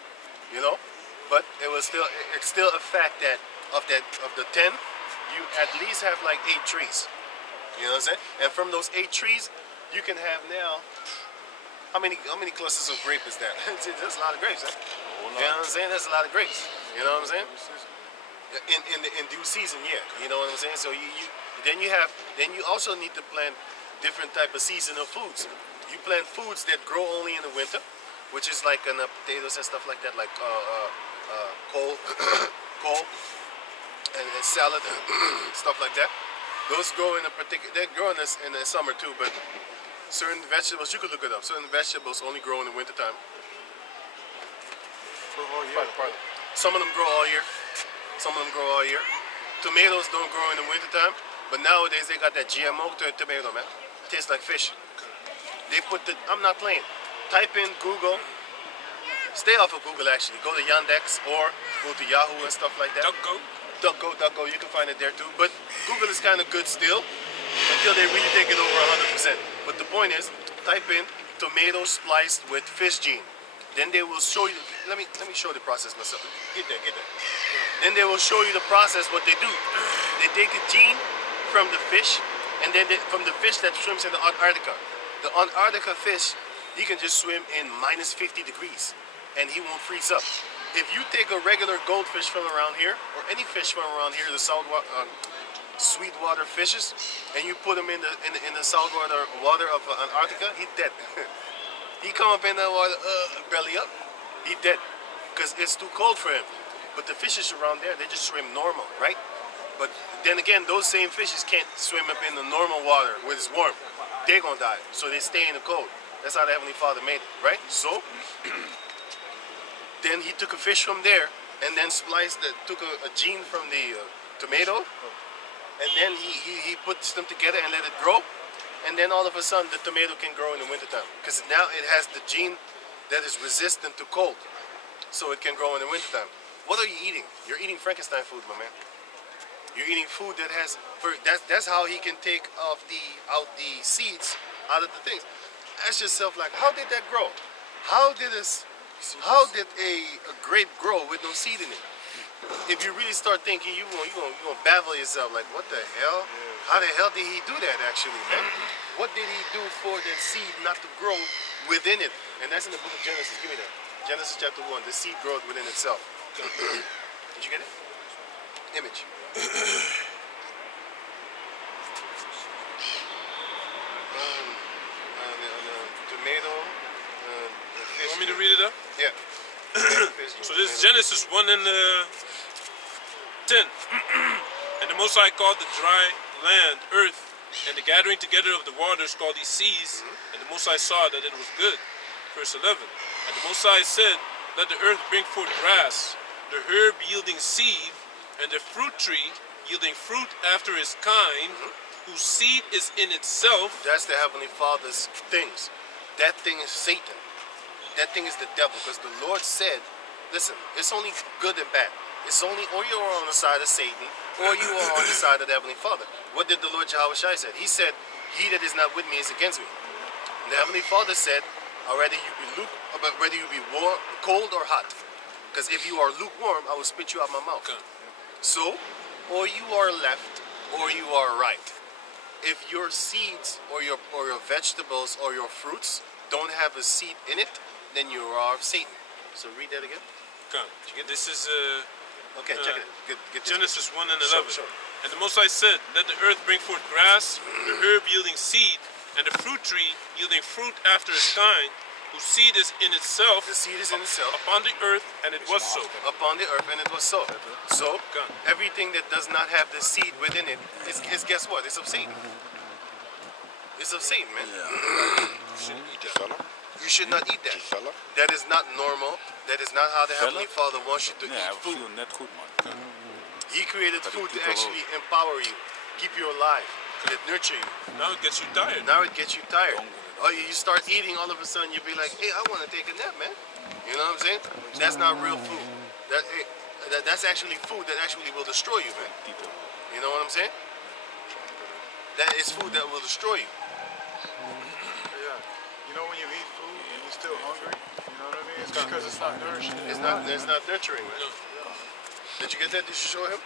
But it's still a fact that of the 10, you at least have like 8 trees. You know what I'm saying? And from those 8 trees, you can have now. How many clusters of grape is that? That's a lot of grapes, huh? You know what I'm saying? That's a lot of grapes. You know what I'm saying? In due season, yeah. You know what I'm saying? So then you also need to plant different type of seasonal foods. You plant foods that grow only in the winter, which is like potatoes and stuff like that, like coal, and salad, stuff like that. Those grow in a particular. They grow in the summer too, but certain vegetables, you could look it up. Certain vegetables only grow in the wintertime. Pardon. Some of them grow all year. Tomatoes don't grow in the wintertime, but nowadays they got that GMO tomato, man. Tastes like fish. They put I'm not playing. Type in Google. Stay off of Google actually. Go to Yandex or go to Yahoo and stuff like that. DuckGo. You can find it there too. But Google is kind of good still until they really take it over 100%. But the point is, type in tomato spliced with fish gene. Then they will show you. Let me show the process myself. Get there. Then they will show you the process. What they do, they take the gene from the fish, and then from the fish that swims in the Antarctica. The Antarctica fish, he can just swim in -50 degrees, and he won't freeze up. If you take a regular goldfish from around here, or any fish from around here, the sweetwater fishes, and you put him in the saltwater water of Antarctica, he dead. He come up in the water, belly up, he dead, because it's too cold for him. But the fishes around there, they just swim normal, right? But then again, those same fishes can't swim up in the normal water where it's warm. They're gonna die, so they stay in the cold. That's how the Heavenly Father made it, right? So, then he took a fish from there, and then took a gene from the tomato, and then he puts them together and let it grow, and then all of a sudden the tomato can grow in the wintertime, because now it has the gene that is resistant to cold, so it can grow in the wintertime. What are you eating? You're eating Frankenstein food, my man. You're eating food that has, that's how he can take out the seeds out of the things. Ask yourself, like, how did that grow? How did a grape grow with no seed in it? If you really start thinking, you're gonna baffle yourself, like, what the hell? How the hell did he do that, actually, man? What did he do for that seed not to grow within it? And that's in the book of Genesis. Give me that. Genesis chapter 1. The seed grows within itself. Did you get it? Image. Tomato. The fish. You want me to read it up? Yeah. So this is Genesis 1 and 10. And the Most High called the dry land earth, and the gathering together of the waters called these seas. And the Most High saw that it was good. Verse 11. And the Most High said, let the earth bring forth grass, the herb yielding seed, and the fruit tree yielding fruit after its kind, whose seed is in itself. That's the Heavenly Father's things. That thing is Satan. That thing is the devil, because the Lord said, listen, it's only good and bad. It's only, or you are on the side of Satan, or you are on the side of the Heavenly Father. What did the Lord Jehovah Shai say? He said, he that is not with me is against me. And the Heavenly Father said, whether you be warm, cold or hot. Because if you are lukewarm, I will spit you out my mouth. Okay. So, or you are left, or you are right. If your seeds or your vegetables or your fruits don't have a seed in it, then you are of Satan. So read that again. Okay. This is okay, check it. Get Genesis 1 and 11. Sure. And the Most High said, let the earth bring forth grass, the herb yielding seed, and the fruit tree yielding fruit after its kind, whose seed is in itself. The seed is in itself. Upon the earth, and it was so. Upon the earth, and it was so. So, everything that does not have the seed within it is guess what? It's of Satan. It's of Satan, man. You should not eat that. That is not normal. That is not how the Heavenly Father wants you to eat food. He created food to actually empower you, keep you alive, that nurture you. Now it gets you tired. Now it gets you tired. Or you start eating, all of a sudden you'll be like, hey, I want to take a nap, man. You know what I'm saying? That's not real food. That's actually food that actually will destroy you, man. You know what I'm saying? That is food that will destroy you. Yeah. You know when you eat food and you're still hungry, you know what I mean? It's because it's not nourishing. It's not nurturing, man. Did you get that? Did you show him?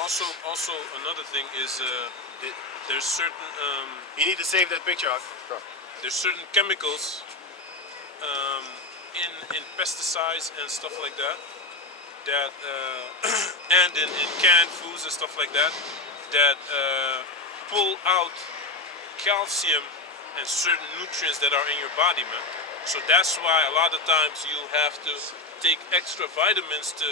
Also another thing is there's certain you need to save that picture. There's certain chemicals in pesticides and stuff like that and in canned foods and stuff like that pull out calcium and certain nutrients that are in your body, man. So that's why a lot of times you have to take extra vitamins to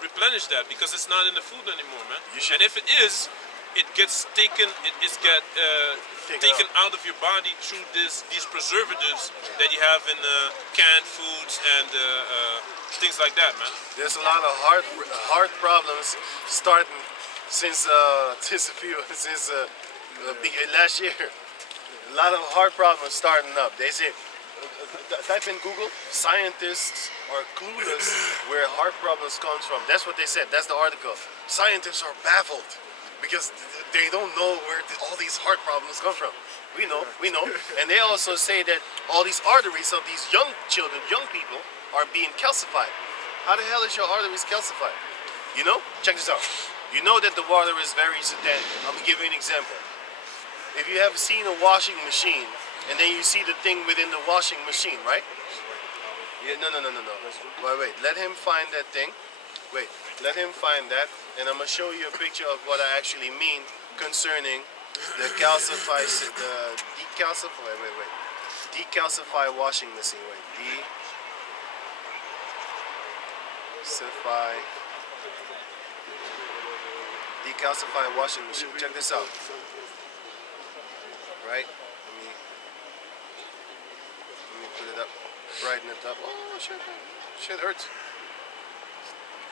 replenish that, because it's not in the food anymore, man. And if it is, it gets taken out of your body through these preservatives that you have in canned foods and things like that, man. There's a lot of heart problems starting since last year. A lot of heart problems starting up. They say, type in Google, scientists are clueless where heart problems comes from. That's what they said. That's the article. Scientists are baffled because they don't know where all these heart problems come from. We know. And they also say that all these arteries of these young children, young people, are being calcified. How the hell is your arteries calcified? You know? Check this out. You know that the water is very satanic. I'm going to give you an example. If you have seen a washing machine, and then you see the thing within the washing machine, right? Yeah, no. Wait. Let him find that thing. Wait, let him find that, and I'm gonna show you a picture of what I actually mean concerning the decalcify washing machine. Wait, decalcify washing machine. Check this out. Right? Let me put it up, brighten it up. Oh shit, shit hurts.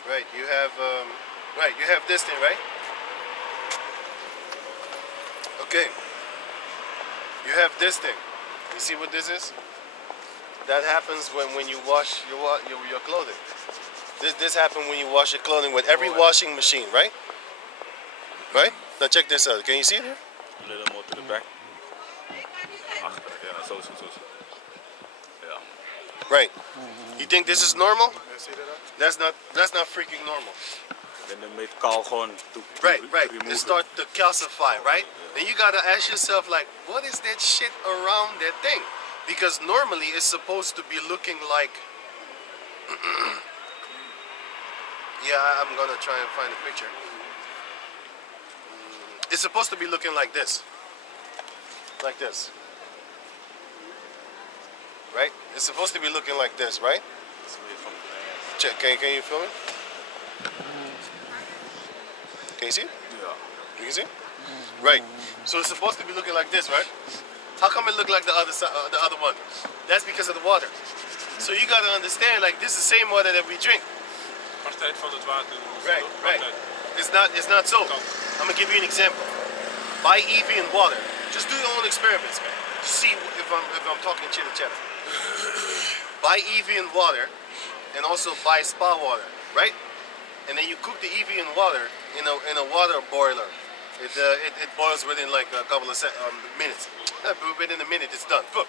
Right, you have this thing, right? Okay. You have this thing. You see what this is? That happens when you wash your clothing. This happens when you wash your clothing with every washing machine, right? Right? Now check this out. Can you see it here? A little more to the back. Achter, ja, zo. Ja. Right. You think this is normal? That's not freaking normal. En de metaal gewoon to Right. remove It starts to calcify, right? Then you gotta ask yourself, like, what is that shit around that thing? Because normally it's supposed to be looking like. Yeah, I'm gonna try and find a picture. It's supposed to be looking like this. Like this. Right? It's supposed to be looking like this, right? Check, can you film it? Can you see it? Yeah. You can see it? Right. So it's supposed to be looking like this, right? How come it look like the other side, the other one? That's because of the water. So you gotta understand, like, this is the same water that we drink. Partij van het water. Right. It's not so. I'm gonna give you an example. Buy Evian water. Just do your own experiments, man. To see if I'm talking chitter chatter. Buy Evian water, and also buy spa water, right? And then you cook the Evian water in a water boiler. It boils within like a couple of minutes. Within a minute, it's done. Boom.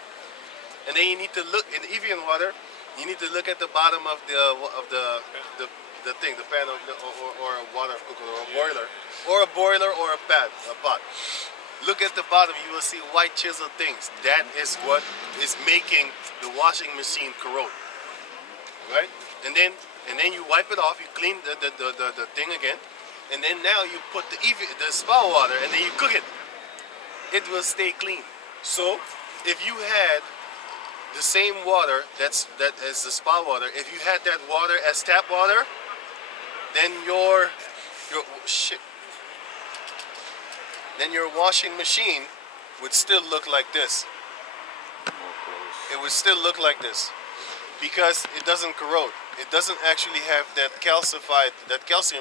And then you need to look in the Evian water. You need to look at the bottom of the thing, the pan or a water cooker or a boiler or a pot. Look at the bottom. You will see white chiseled things. That is what is making the washing machine corrode, right? And then you wipe it off. You clean the thing again, and then now you put the spa water, and then you cook it. It will stay clean. So if you had the same water that as the spa water, if you had that water as tap water, then your washing machine would still look like this. It would still look like this because it doesn't corrode. It doesn't actually have that calcium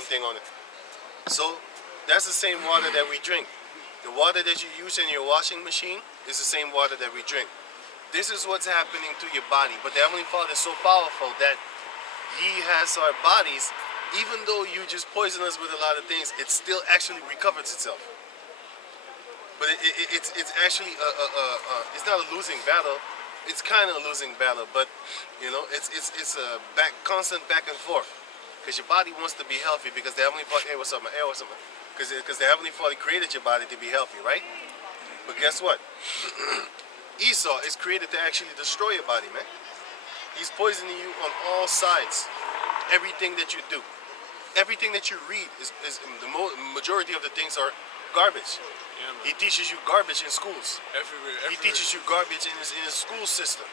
thing on it. So that's the same water that we drink. The water that you use in your washing machine is the same water that we drink. This is what's happening to your body. But the Heavenly Father is so powerful that He has our bodies, even though you just poison us with a lot of things, it still actually recovers itself. But it's actually it's not a losing battle. It's kind of a losing battle, but you know it's a constant back and forth. Because your body wants to be healthy because the Heavenly Father, hey, what's up, man? Hey, what's up, man? Because the Heavenly Father created your body to be healthy, right? But guess what? Esau is created to actually destroy your body, man. He's poisoning you on all sides. Everything that you do, everything that you read is the majority of the things are garbage. Yeah, He teaches you garbage in schools. Everywhere. He teaches you garbage in his school system.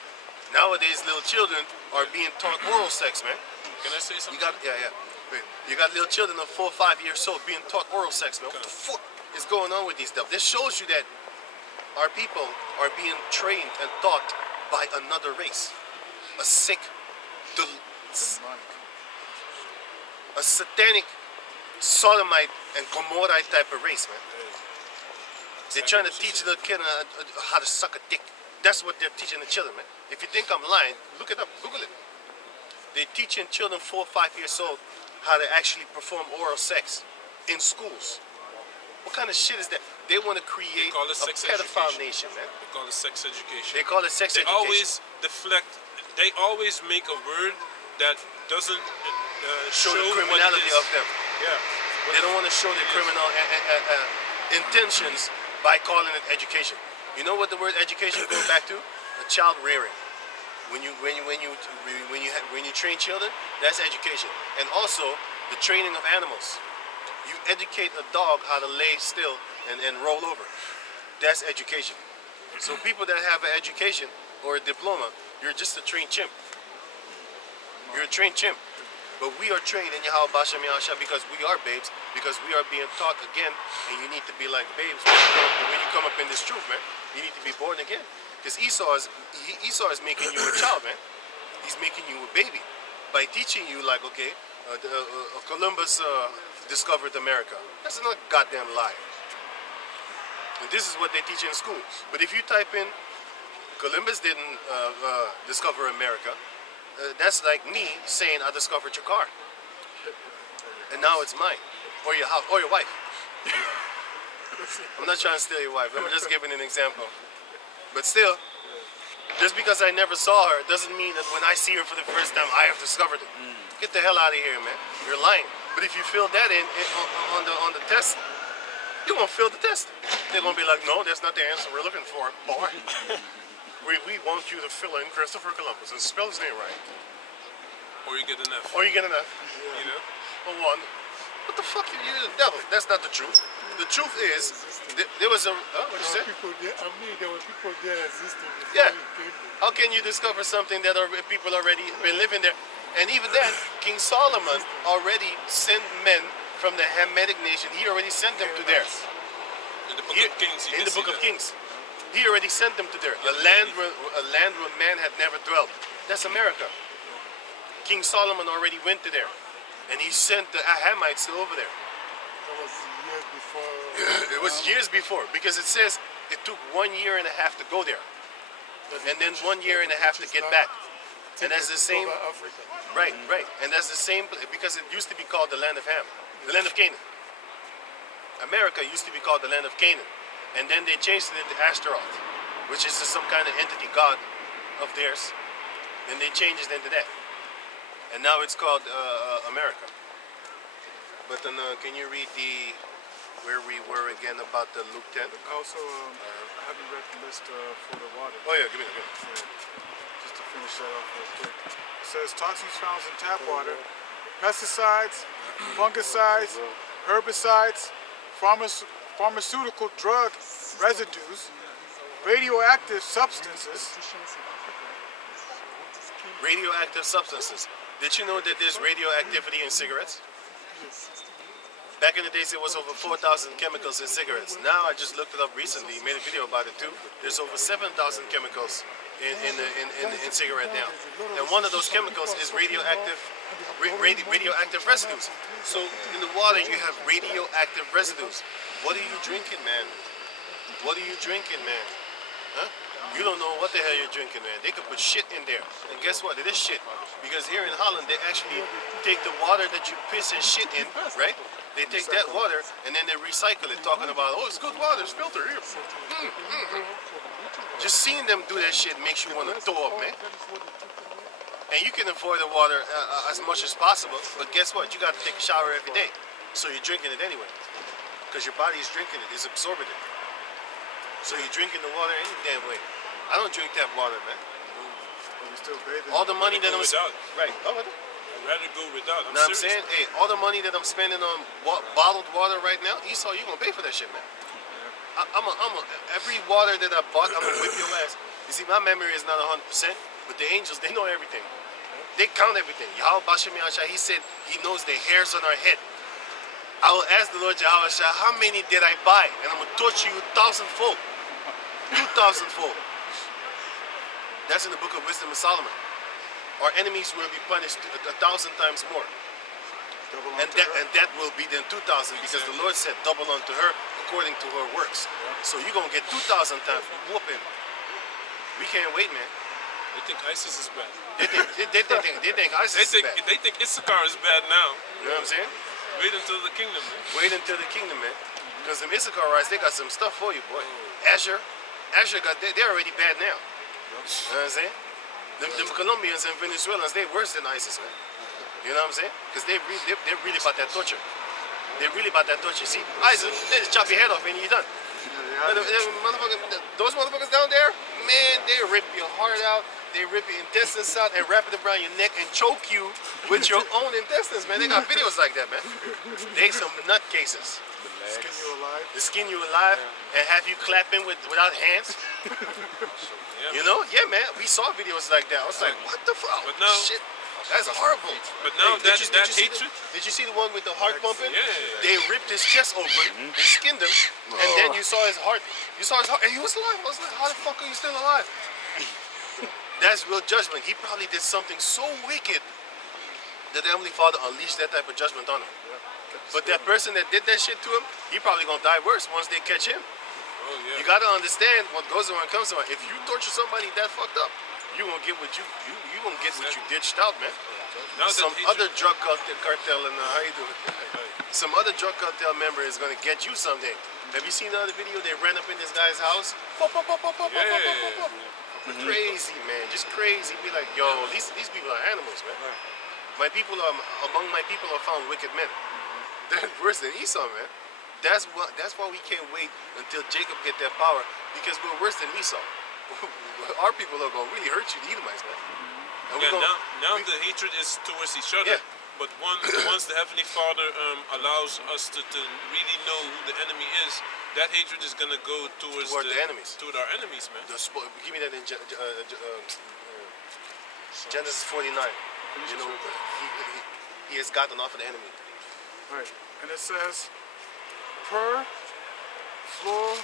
Nowadays, little children are being taught oral sex, man. Can I say something? Wait. You got little children of 4 or 5 years old being taught oral sex, man. What the fuck is going on with these stuff? This shows you that our people are being trained and taught by another race. A sick, a satanic, sodomite, and Gomorrite type of race, man. They're trying to teach the kid how to suck a dick. That's what they're teaching the children, man. If you think I'm lying, look it up, Google it. They're teaching children 4 or 5 years old how to actually perform oral sex in schools. What kind of shit is that? They want to create a pedophile nation, man. They call it sex education. They call it sex education. They always deflect. They always make a word that doesn't show the criminality of them. Yeah. They don't want to show the criminal intentions by calling it education. You know what the word education goes back to? A child rearing. When you train children, that's education. And also, the training of animals. You educate a dog how to lay still and roll over. That's education. So people that have an education or a diploma, you're just a trained chimp. You're a trained chimp. But we are trained in Yahweh Bashem Yahshua because we are babes, because we are being taught again, and you need to be like babes when you come up in this truth, man. You need to be born again. Because Esau is making you a child, man. He's making you a baby by teaching you like, okay, Columbus discovered America. That's not a goddamn lie. And this is what they teach in school. But if you type in Columbus didn't discover America, that's like me saying I discovered your car, and now it's mine, or your house, or your wife. I'm not trying to steal your wife. I'm just giving an example. But still, just because I never saw her doesn't mean that when I see her for the first time, I have discovered it. Get the hell out of here, man. You're lying. But if you fill that in on the test, you're gonna fill the test. They're gonna be like, no, that's not the answer we're looking for, boy. We want you to fill in Christopher Columbus and spell his name right. Or you get an F. Or you get an F. You know? Or one. What the fuck? You're the devil. That's not the truth. The truth is, there was a. What'd you say? There were people there existing before Yeah. you came there. How can you discover something that people already been living there? And even then, King Solomon already sent men from the Hamitic nation. He already sent them to there. In the book of Kings. In the book of Kings. He already sent them to there. A land where man had never dwelt. That's America. King Solomon already went to there. And he sent the Hamites to over there. That was years before. It was years before, because it says it took 1 year and a half to go there. And then 1 year and a half to get back. And that's the same. Africa. Right. And that's the same, because it used to be called the land of Ham. The land of Canaan. America used to be called the land of Canaan. And then they changed it into Ashtaroth, which is some kind of entity god of theirs. And they changed it into that. And now it's called America. But then, can you read where we were again about the Luke 10? Also, I haven't read the list for the water. Oh yeah, give me. Yeah. Just to finish that off real quick. It says toxins found in tap water, pesticides, fungicides, herbicides, pharmaceutical drug residues, radioactive substances. Radioactive substances. Did you know that there's radioactivity in cigarettes? Back in the days, it was over 4,000 chemicals in cigarettes. Now, I just looked it up recently, made a video about it too. There's over 7,000 chemicals in cigarette now. And one of those chemicals is radioactive residues. So in the water, you have radioactive residues. What are you drinking, man? What are you drinking, man? Huh? You don't know what the hell you're drinking, man. They could put shit in there. And guess what? It is shit. Because here in Holland, they actually take the water that you piss and shit in, right? They take that water and then they recycle it, talking about, oh, it's good water, it's filtered here. Just seeing them do that shit makes you want to throw up, man. And you can avoid the water as much as possible, but guess what? You got to take a shower every day. So you're drinking it anyway. Because your body is drinking it, it's absorbing it. So you're drinking the water any damn way. I don't drink tap water, man. Still bathing. All the money that I'm without. Right. Oh, I'd rather go without. Now I'm saying, hey, all the money that I'm spending on bottled water right now, Esau, you gonna pay for that shit, man. Every water that I bought, I'm gonna whip your ass. You see, my memory is not 100%, but the angels, they know everything. They count everything. Yahweh Bashem Yahshua, he said he knows the hairs on our head. I will ask the Lord Yahweh Shah, how many did I buy? And I'm gonna torture you 1,000-fold. 2,000-fold. That's in the book of Wisdom of Solomon. Our enemies will be punished 1,000 times more. And that will be then 2,000, because the Lord said double unto her according to her works. So you're going to get 2,000 times whooping. We can't wait, man. They think ISIS is bad. They think ISIS is bad. They think Issachar is bad now. You know what I'm saying? Wait until the kingdom, man. Wait until the kingdom, man. Because the Issacharites, they got some stuff for you, boy. Asher they're already bad now. You know what I'm saying? Them Colombians and Venezuelans, they're worse than ISIS, man. You know what I'm saying? Because they're really about that torture. They're really about that torture. See, ISIS, they just chop your head off and you're done. Yeah, the Those motherfuckers down there, man, they rip your heart out, they rip your intestines out and wrap it around your neck and choke you with your own intestines, man. They got videos like that, man. They some nutcases. Skin you alive. They skin you alive and have you clapping without hands. Yeah, You know? Yeah, man. We saw videos like that. I was like, what the fuck? But now- Shit. That's horrible. But now Hey, that hatred. Did you see the one with the heart pumping? Yeah. They ripped his chest open, they skinned him, and then you saw his heart. You saw his heart, and he was alive. I was like, how the fuck are you still alive? That's real judgment. He probably did something so wicked that the Heavenly Father unleashed that type of judgment on him. But that person that did that shit to him, he probably gonna die worse once they catch him. Oh yeah. You gotta understand what goes on when it comes to it. If you torture somebody that fucked up, you gonna get what you gonna get what you ditched out, man. Now that Some hatred- other drug cartel and how you doing? Some other drug cartel member is gonna get you someday. Have you seen the other video? They ran up in this guy's house. Crazy, man, just crazy. Be like, yo, these people are animals, man. My people are among my people are found wicked men. They're worse than Esau, man. That's why we can't wait until Jacob get that power, because we're worse than Esau. Our people are gonna really hurt you, the Edomites, man. And Yeah, now the hatred is towards each other. Yeah. But once the Heavenly Father allows us to really know who the enemy is, that hatred is gonna go towards Toward the enemies. toward our enemies, man. Give me that in Genesis 49. You know, he has gotten off of the enemy. Right. And it says, per floor.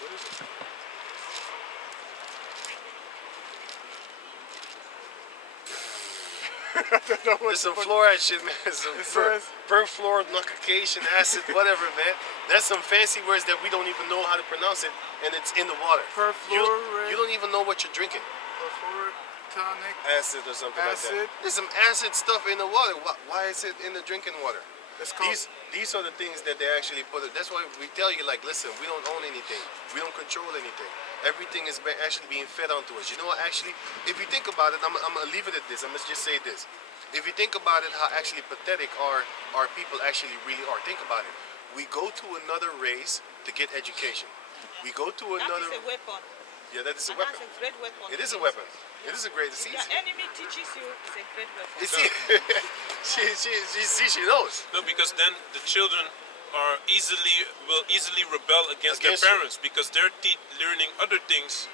What is it? There's some fluoride shit, man. Some perfluorocarbonic acid, whatever, man. That's some fancy words that we don't even know how to pronounce it, and it's in the water. You don't even know what you're drinking. Perfluorocarbonic Acid or something like that. There's some acid stuff in the water. Why is it in the drinking water? It's called, These are the things that they actually put it. That's why we tell you, like, listen, we don't own anything. We don't control anything. Everything is actually being fed onto us. You know what, actually, if you think about it, I'm going to leave it at this. I'm going to just say this. If you think about it, how actually pathetic our people actually really are. Think about it. We go to another race to get education. We go to another... That is a weapon. Yeah, that is a And weapon. that's a great weapon. It is a weapon. It is a great... See, The enemy teaches you it's a great weapon. you see, she knows. No, because then the children will easily rebel against their Against you. parents because they're learning other things,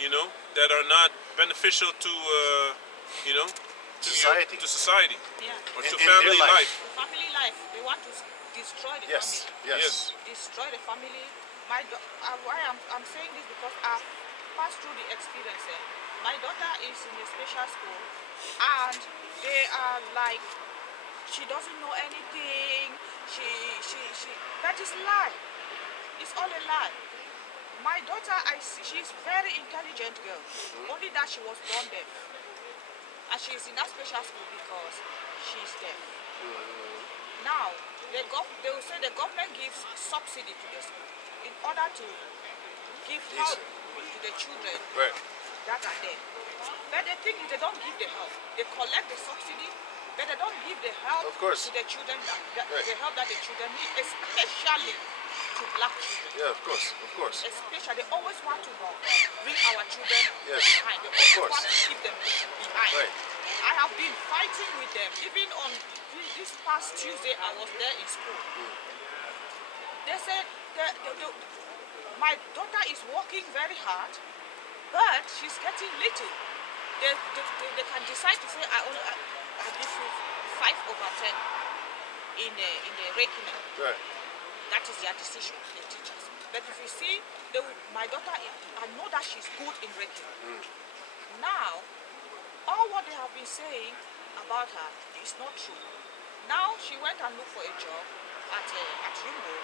that are not beneficial to, Society. to society Yeah. or In to their family life. life. The family life, they want to destroy the Yes, family. yes. Destroy the family. Why I'm saying this because I've passed through the experience. My daughter is in a special school and they are like, she doesn't know anything. That is a lie. It's all a lie. My daughter, she's very intelligent girl. Only that she was born deaf. And she's in that special school because she's deaf. Now, they will say the government gives subsidy to the school in order to give help to the children Right. that are there. But the thing is, they don't give the help. They collect the subsidy, but they don't give the help Of course. to the children, Right. the help that the children need, especially to black children. Yeah, of course, of course. Especially, they always want to bring our children Yes, behind. They always course. want to keep them behind. Right. I have been fighting with them. Even on this past Tuesday, I was there in school. They said my daughter is working very hard, but she's getting little. They can decide to say, I give you 5/10 in the reckoning. Right. That is their decision, the teachers. But if you see, my daughter, I know that she's good in reckoning. Now, all what they have been saying about her is not true. Now she went and looked for a job at Rimbo,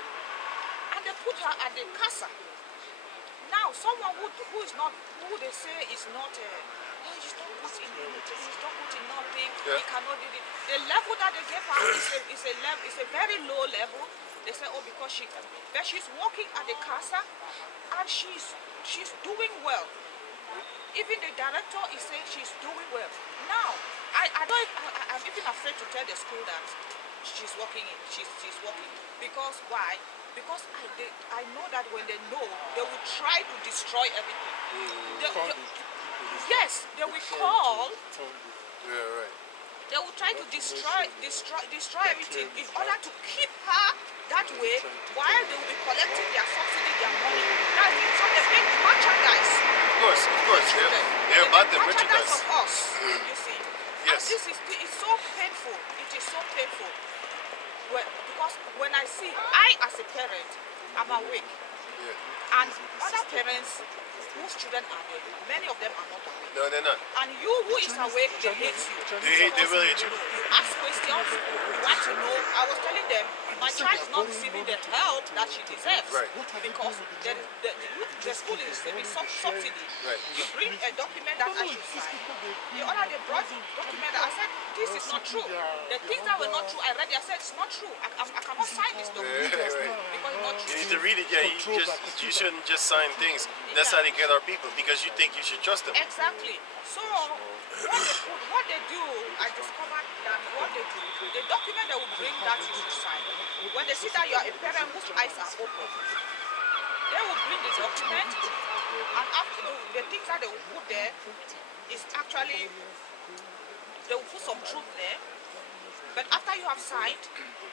and they put her at the casa. Now, someone who is not, who they say is not, he's not good in anything, he's not good in nothing, Yeah. he cannot do it. The level that they gave her is a very low level. They say, oh, because she can. But she's working at the casa, and she's doing well. Even the director is saying she's doing well. Now, I'm even afraid to tell the school that she's working in. She's working. Because why? Because I know that when they know, they will try to destroy everything. Yes, they will call. Yeah, right. They will try to destroy everything in order to keep her that way, while they will be collecting their subsidy, their money. That's it. So they make merchandise. Of course. They're about the merchandise. Of us, you see. Yes. And this is so painful. It is so painful. Because when I see, I as a parent, I'm awake. Yeah. And other parents whose children are there, many of them are not awake. No, they're not. And you who is awake, they hate you. They will hate you. You ask questions, you want to know. I was telling them, my child is not receiving the help that she deserves. Right. Because the school is receiving some subsidy. Right. You bring a document that I should sign. The other they brought the document that I said, this is not true. The things that were not true, I read it, I said, it's not true. I cannot sign this document. Right. Because it's not You true. need to read it, you shouldn't just sign things. That's how they get our people, because you think you should trust them. Exactly. So what they do, I discovered that what they do, the document they will bring that you should sign. When they see that you are a parent whose eyes are open, they will bring the document, and after the things that they will put there is actually, they will put some truth there. But after you have signed,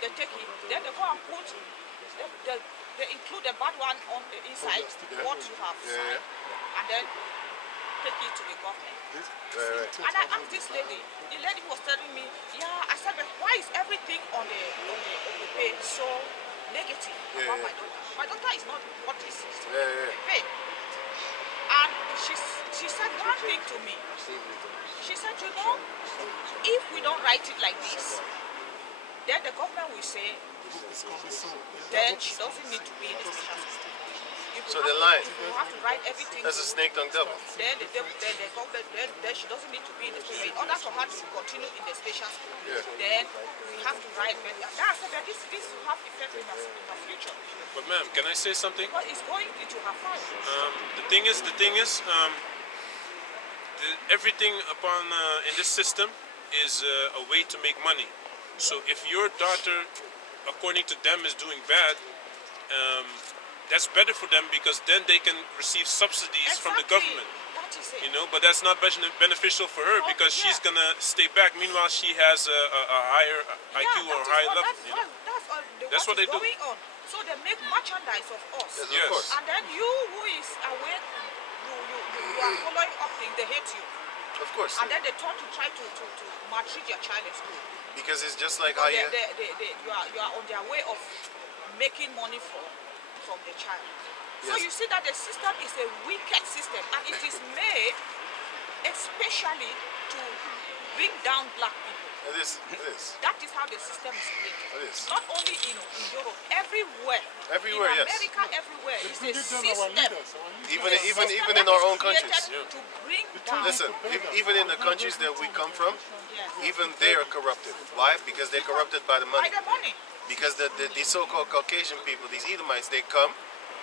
they take it, then they go and put, they include the bad one on the inside, what you have signed, and then take it to the government. Right. And I asked this lady, the lady was telling me, yeah, I said, but why is everything on the page so negative about my daughter? My daughter is not what is pay. And she said one thing to me. She said, you know, if we don't write it like this, then the government will say, then she doesn't need to be in the special school. So they're lying. You have to write everything. That's a snake-tongue devil. Then the government, then she doesn't need to be in the special. In order for her to continue in the special school, then we have to write. But this will have effect in her future. But ma'am, can I say something? Because it's going into her file. The thing is, everything upon in this system is a way to make money. So if your daughter, according to them, is doing bad, that's better for them, because then they can receive subsidies from the government. That is it. You know, but that's not beneficial for her, because she's gonna stay back. Meanwhile, she has a higher IQ or higher level. That's what they do. Going on. So they make merchandise of us. Yes. Of course. And then you who is aware, you are following up things, they hate you. Of course. And then they try to maltreat your child in school. Because it's just like Because how you... you are on their way of making money from the child. So Yes. you see that the system is a wicked system, and it is made especially to bring down black people. It is. That is how the system is created. It is. Not only in Europe, everywhere. Everywhere, in yes. America, everywhere. It's a system. Even in our own countries. To bring down. Listen, even in the countries that we come from, even they are corrupted. Why? Because they're corrupted by the By money. the money. Because the so-called Caucasian people, these Edomites, they come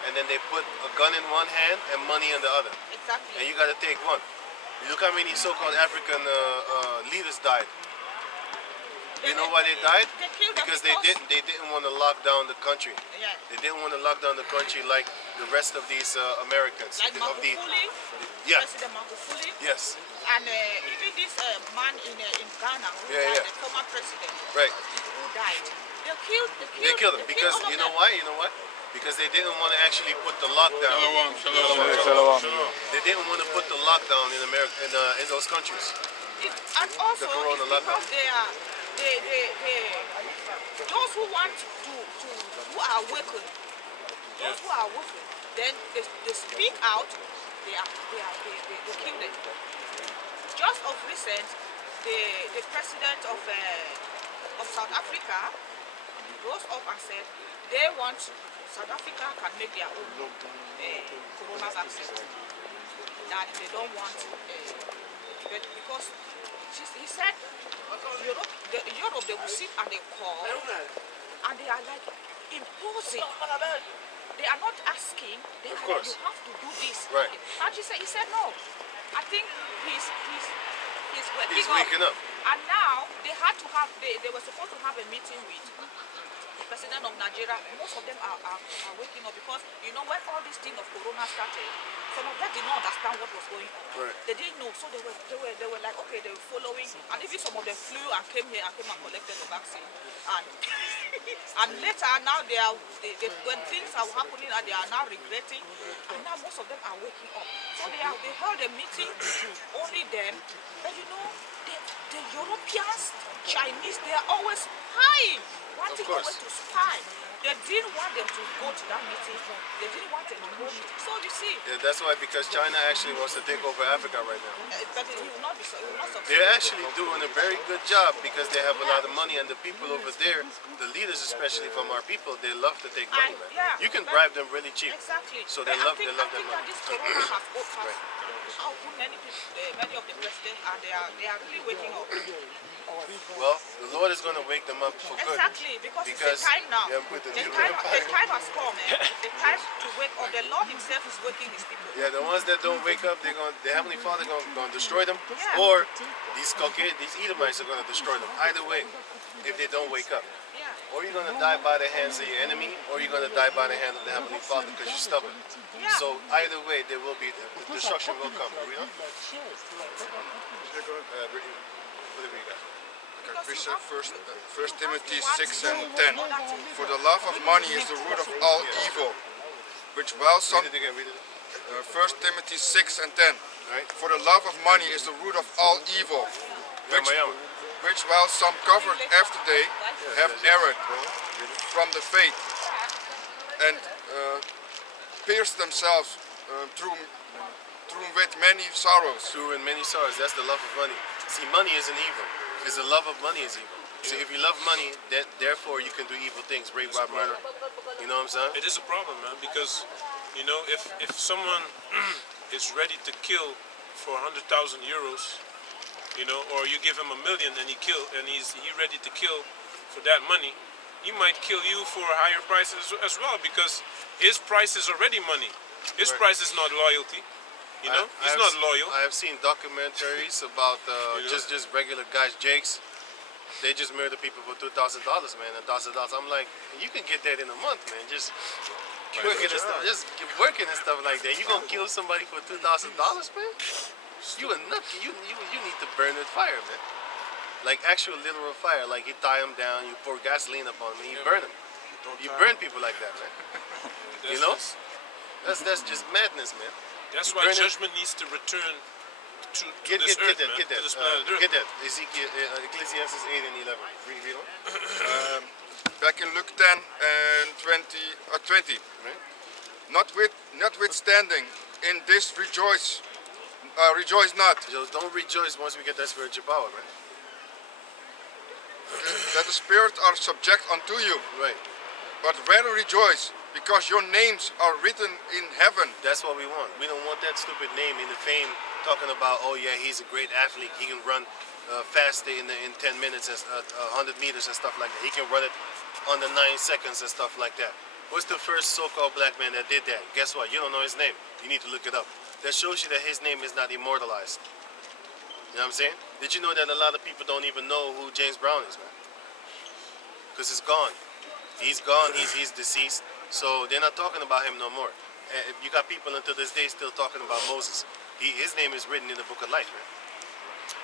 and then they put a gun in one hand and money in the other. Exactly. And you got to take one. Look how many so-called African leaders died. You know why they died? They killed them Because because they didn't want to lock down the country. Yeah. They didn't want to lock down the country like the rest of these Americans. Like Magufuli, Yeah. President Magufuli, Yes. and even this man in Ghana who Yeah, died, yeah. the former president Right. who died. They killed Them because all of you know them. why? You know what? Because they didn't want to actually put the lockdown. Shalom. They didn't want to put the lockdown in America in those countries. And also The corona it's lockdown. because those who want who are awakened, then they speak out. They kill them. Just of recent, the president of South Africa rose up and said they want South Africa can make their own corona vaccine. That they don't want, but because he said Europe they will sit and they call and they are like imposing. They are not asking. They are like, you have to do this. Right. And he said no. I think he's He's waking up. And now they had to have, they were supposed to have a meeting with the president of Nigeria. Most of them are waking up because, you know, when all this thing of Corona started, some of them did not understand what was going on. Right. They didn't know, so they were like, okay, they were following, and even some of them flew and came here and collected the vaccine. And and later now when things are happening, they are now regretting, and now most of them are waking up. So they held a meeting, only them, but you know, the Europeans, Chinese, they are always spying, wanting always to spy. They didn't want them to go to that meeting. They didn't want them to go meeting. So you see. Yeah, that's why, because China actually wants to take over Africa right now. But it will not succeed. They're actually doing a very good job because they have a lot of money, and the people over there, the leaders especially from our people, they love to take money, man. Yeah, You can bribe them really cheap. Exactly. So they love that I think money. that this Corona has opened many people, many of the presidents, and they are really waking up. Well, the Lord is going to wake them up for good. Exactly, because it's the time now. Yeah, with the time has come, man. The time to wake up. The Lord Himself is waking His people. Yeah, the ones that don't wake up, the Heavenly Father going to destroy them, Yeah. or these Edomites are going to destroy them. Either way, if they don't wake up. Yeah. Or you're going to die by the hands of your enemy, or you're going to die by the hand of the Heavenly Father because you're stubborn. Yeah. So either way, there will be, the destruction will come. You know? What do we got? Precept 1 Timothy 6 and 10. For the love of money is the root of all evil, which while some... Read it again, read it. 1 Timothy 6 and 10. Right. For the love of money is the root of all evil, which while some covered after they have erred from the faith and pierced themselves through with many sorrows. Through in many sorrows, that's the love of money. See, money isn't evil, because the love of money is evil. So if you love money, then therefore you can do evil things, rape, rob, murder. You know what I'm saying? It is a problem, man, because, you know, if someone is ready to kill for 100,000 euros, you know, or you give him $1 million and he's ready to kill for that money, he might kill you for a higher price as well, because his price is already money. His price is not loyalty. You know, he's not loyal. I have seen documentaries about just regular guys, Jakes. They just murder people for $2,000, man, $1,000. I'm like, you can get that in a month, man. Just working and stuff, working and stuff like that. You gonna kill somebody for $2,000, man? You a nut. You need to burn with fire, man. Like actual literal fire. Like you tie them down, you pour gasoline upon them, you burn them. You burn people like that, man. You know? That's just madness, man. That's why judgment needs to return to this earth, man. Get that. To this planet Earth. Get that. Ezekiel, Ecclesiastes 8 and 11. Read on. Back in Luke 10 and 20. Right. Notwithstanding, in this rejoice not, So don't rejoice once we get that spiritual power, man. that the spirits are subject unto you, Right. but rather rejoice, because your names are written in heaven. That's what we want. We don't want that stupid name in the fame talking about, oh yeah, he's a great athlete. He can run faster in 10 minutes, and 100 meters and stuff like that. He can run it under 9 seconds and stuff like that. What's the first so-called black man that did that? Guess what? You don't know his name. You need to look it up. That shows you that his name is not immortalized. You know what I'm saying? Did you know that a lot of people don't even know who James Brown is, man? Because it's gone. He's gone. He's deceased. So they're not talking about him no more. You got people until this day still talking about Moses. His name is written in the book of life, man.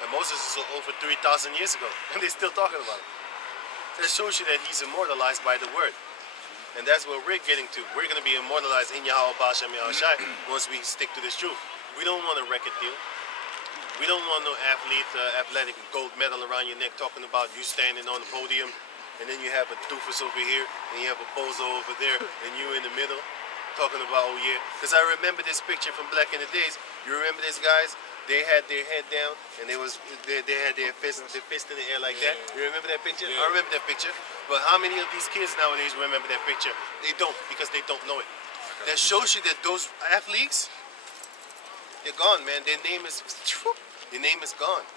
And Moses is over 3,000 years ago, and they're still talking about him. That shows you that he's immortalized by the word. And that's what we're getting to. We're going to be immortalized in Yahweh B'Shem Yahushai once we stick to this truth. We don't want a record deal. We don't want no athletic gold medal around your neck talking about you standing on the podium, and then you have a doofus over here, and you have a bozo over there, and you in the middle talking about, oh yeah. Because I remember this picture from back in the days. You remember these guys? They had their head down, and they had their fist in the air like that. You remember that picture? I remember that picture. But how many of these kids nowadays remember that picture? They don't, because they don't know it. That shows you that those athletes, they're gone, man. Their name is gone.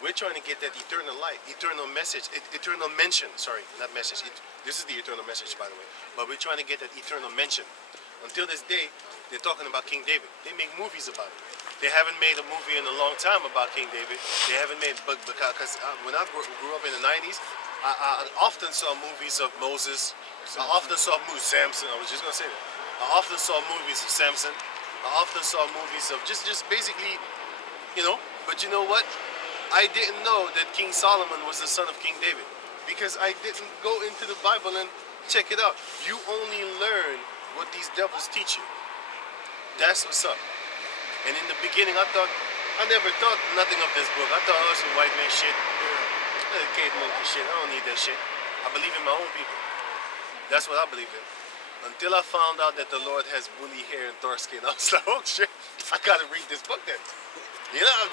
We're trying to get that eternal light, eternal message, eternal mention. Sorry, not message. This is the eternal message, by the way. But we're trying to get that eternal mention. Until this day, they're talking about King David. They make movies about it. they haven't made a movie in a long time about King David. They haven't made, but because when I grew up in the 90s, I often saw movies of Moses. I often saw movies Samson. I was just gonna say that. I often saw movies of Samson. I often saw movies of just basically, you know. But you know what? I didn't know that King Solomon was the son of King David because I didn't go into the Bible and check it out. You only learn what these devils teach you. That's what's up. And in the beginning, I never thought nothing of this book. I thought, oh, some white man shit. Cave monkey shit. I don't need that shit. I believe in my own people. That's what I believe in. Until I found out that the Lord has woolly hair and dark skin, I was like, oh shit, I gotta read this book then. You know,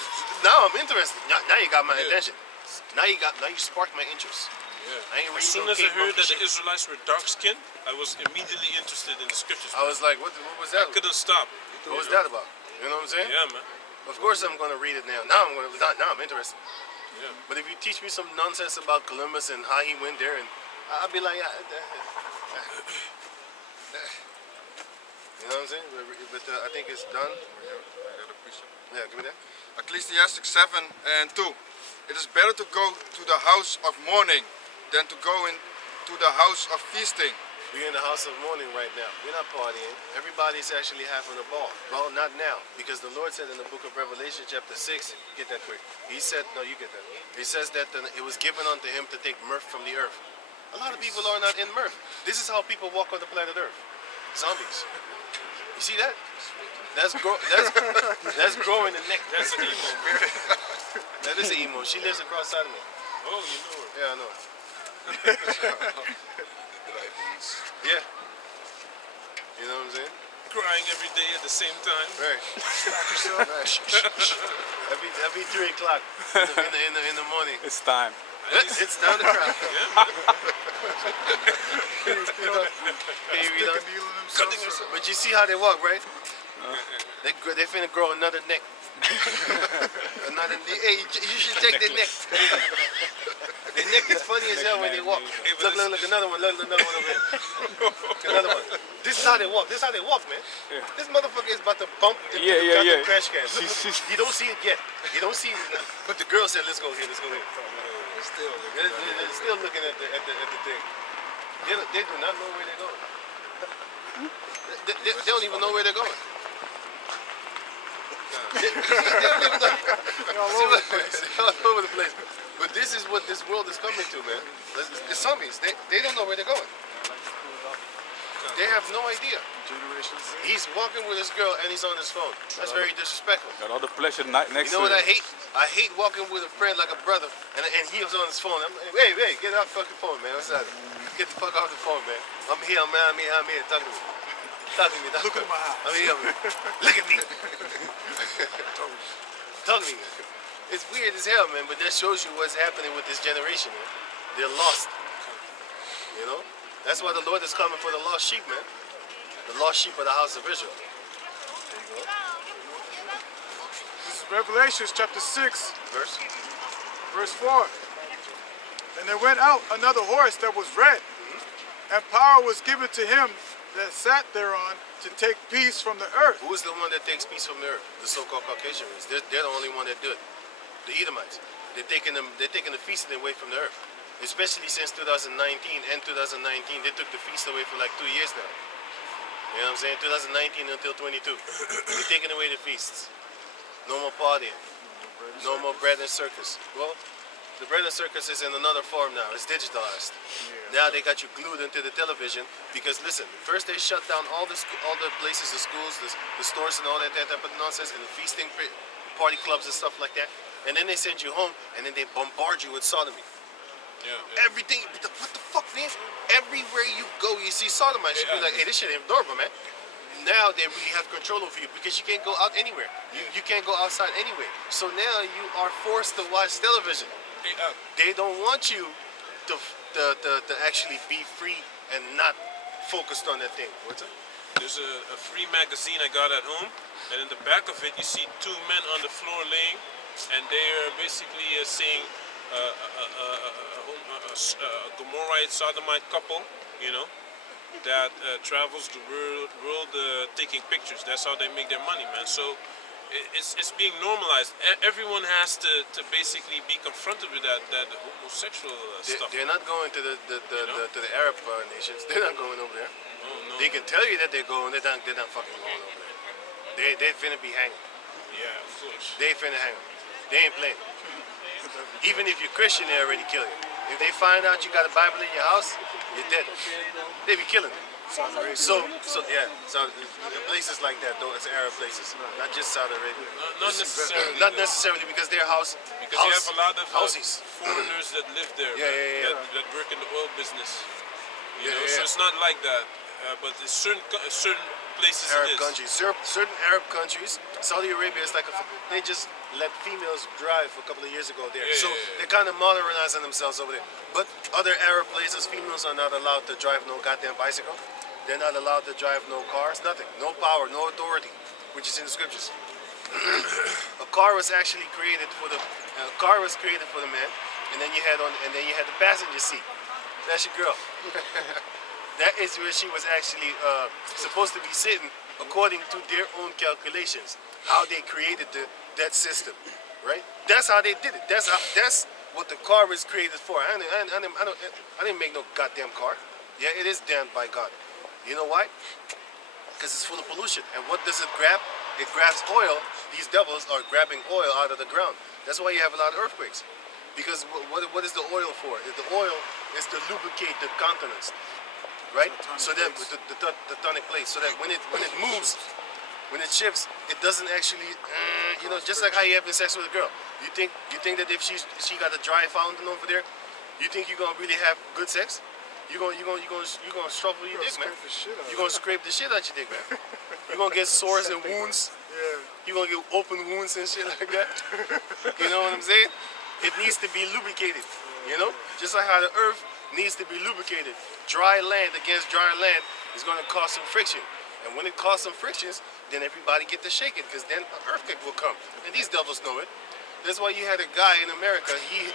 now I'm interested. Now you got my attention. Now you sparked my interest. Yeah. I ain't As reading soon no as I cave heard monkey that shit. the Israelites were dark skinned, I was immediately interested in the scriptures. I was like, what was that? I couldn't stop. What was that about? You know what I'm saying? Yeah, man. Of course I'm gonna read it now. Now I'm interested. Yeah. But if you teach me some nonsense about Columbus and how he went there, and I'll be like, you know what I'm saying? But I think it's done. Yeah, give me that. Ecclesiastes 7 and 2. It is better to go to the house of mourning than to go into the house of feasting. We're in the house of mourning right now. We're not partying. Everybody's actually having a ball. Well, not now, because the Lord said in the book of Revelation chapter 6, get that quick. He said, no, you get that. He says that it was given unto him to take mirth from the earth. A lot of people are not in mirth. This is how people walk on the planet Earth. Zombies. You see that? That's growing the neck. That's an emo. That is an emo. She lives across side of me. Oh, you know her. Yeah, I know. Yeah. You know what I'm saying? Crying every day at the same time. Right. Every 3 o'clock in the morning. It's time. It's time to cry. But you see how they walk, right? They finna grow another neck. Hey, you should take their neck. Their neck is funny as hell when they walk. Look, another one. Look, another one over there. Another one. This is how they walk. This is how they walk, man. Yeah. This motherfucker is about to bump into the goddamn trash can. Look, you don't see it yet. You don't see it. But the girl said, let's go here, let's go here. They're still looking at the thing. They do not know where they're going. They don't even know where they're going. They don't even know. They're all over the place. But this is what this world is coming to, man. The zombies. They don't know where they're going. They have no idea. He's walking with his girl and he's on his phone. That's very disrespectful. Got all the pleasure next You know to what I it. hate? I hate walking with a friend like a brother and he was on his phone. I'm like, hey, get off the fucking phone, man. What's that? Get the fuck off the phone, man. I'm here. Talk to me. Talk to me. Look at my eyes. I'm here. Look at me. Talk to me, man. It's weird as hell, man, but that shows you what's happening with this generation, man. They're lost. You know? That's why the Lord is coming for the lost sheep, man. The lost sheep of the house of Israel. There you go. This is Revelation chapter 6, verse 4. And there went out another horse that was red, and power was given to him that sat thereon to take peace from the earth. Who is the one that takes peace from the earth? The so-called Caucasian race. They're the only one that do it. The Edomites. They're taking the feasting away from the earth. Especially since 2019 and 2019, they took the feast away for like 2 years now. You know what I'm saying? 2019 until 22. They're taking away the feasts. No more partying. No more bread and circus. Well, the bread and circus is in another form now. It's digitalized. Now they got you glued into the television because listen, first they shut down all the places, the schools, the stores and all that type of nonsense, and the feasting party clubs and stuff like that. And then they send you home, and then they bombard you with sodomy. Yeah. Everything, what the fuck, man? Everywhere you go, you see sodomites. You be like, hey, this shit ain't normal, man. Now they really have control over you because you can't go out anywhere. You can't go outside anywhere. So now you are forced to watch television. They don't want you to actually be free and not focused on that thing. What's up? There's a free magazine I got at home, and in the back of it you see 2 men on the floor laying, and they are basically saying a Gomorrahite sodomite couple, you know, that travels the world taking pictures. That's how they make their money, man. So it's being normalized. Everyone has to basically be confronted with that homosexual stuff. They're not going to to the Arab nations. They're not going over there. No. They can tell you that they're going. They're not fucking going over there. They finna be hanging. Yeah, of course. They finna hang 'em. They ain't playing. Even if you're Christian, they already kill you. If they find out you got a Bible in your house, you're dead. They be killing you. So the places like that, though, it's Arab places, not just Saudi Arabia. Not necessarily. Not necessarily because their house. Because you have a lot of houses. foreigners that live there. Yeah. That work in the oil business. You know, Yeah. so it's not like that. But in certain places Arab it is. countries, certain Arab countries, Saudi Arabia is like they just let females drive a couple of years ago there, so they're kind of modernizing themselves over there. But other Arab places, females are not allowed to drive no goddamn bicycle. They're not allowed to drive no cars, nothing, no power, no authority, which is in the scriptures. A car was actually created for the man, and then you had the passenger seat. That's your girl. That is where she was actually supposed to be sitting, according to their own calculations. How they created that system, right? That's how they did it. That's what the car was created for. I didn't make no goddamn car. Yeah, it is damned by God. You know why? Because it's full of pollution. And what does it grab? It grabs oil. These devils are grabbing oil out of the ground. That's why you have a lot of earthquakes. Because what is the oil for? The oil is to lubricate the continents, right? So that the tectonic plates, so that when it moves, when it shifts, it doesn't actually, just like how you having sex with a girl. You think that if she got a dry fountain over there, you think you're gonna really have good sex? You're gonna struggle your dick, man. You're gonna scrape the shit out your dick, man. You're gonna get sores and wounds. You're gonna get open wounds and shit like that. You know what I'm saying? It needs to be lubricated. You know, just like how the earth needs to be lubricated. Dry land against dry land is gonna cause some friction, and when it causes some frictions, then everybody get to shake it, because then an earthquake will come. And these devils know it. That's why you had a guy in America. He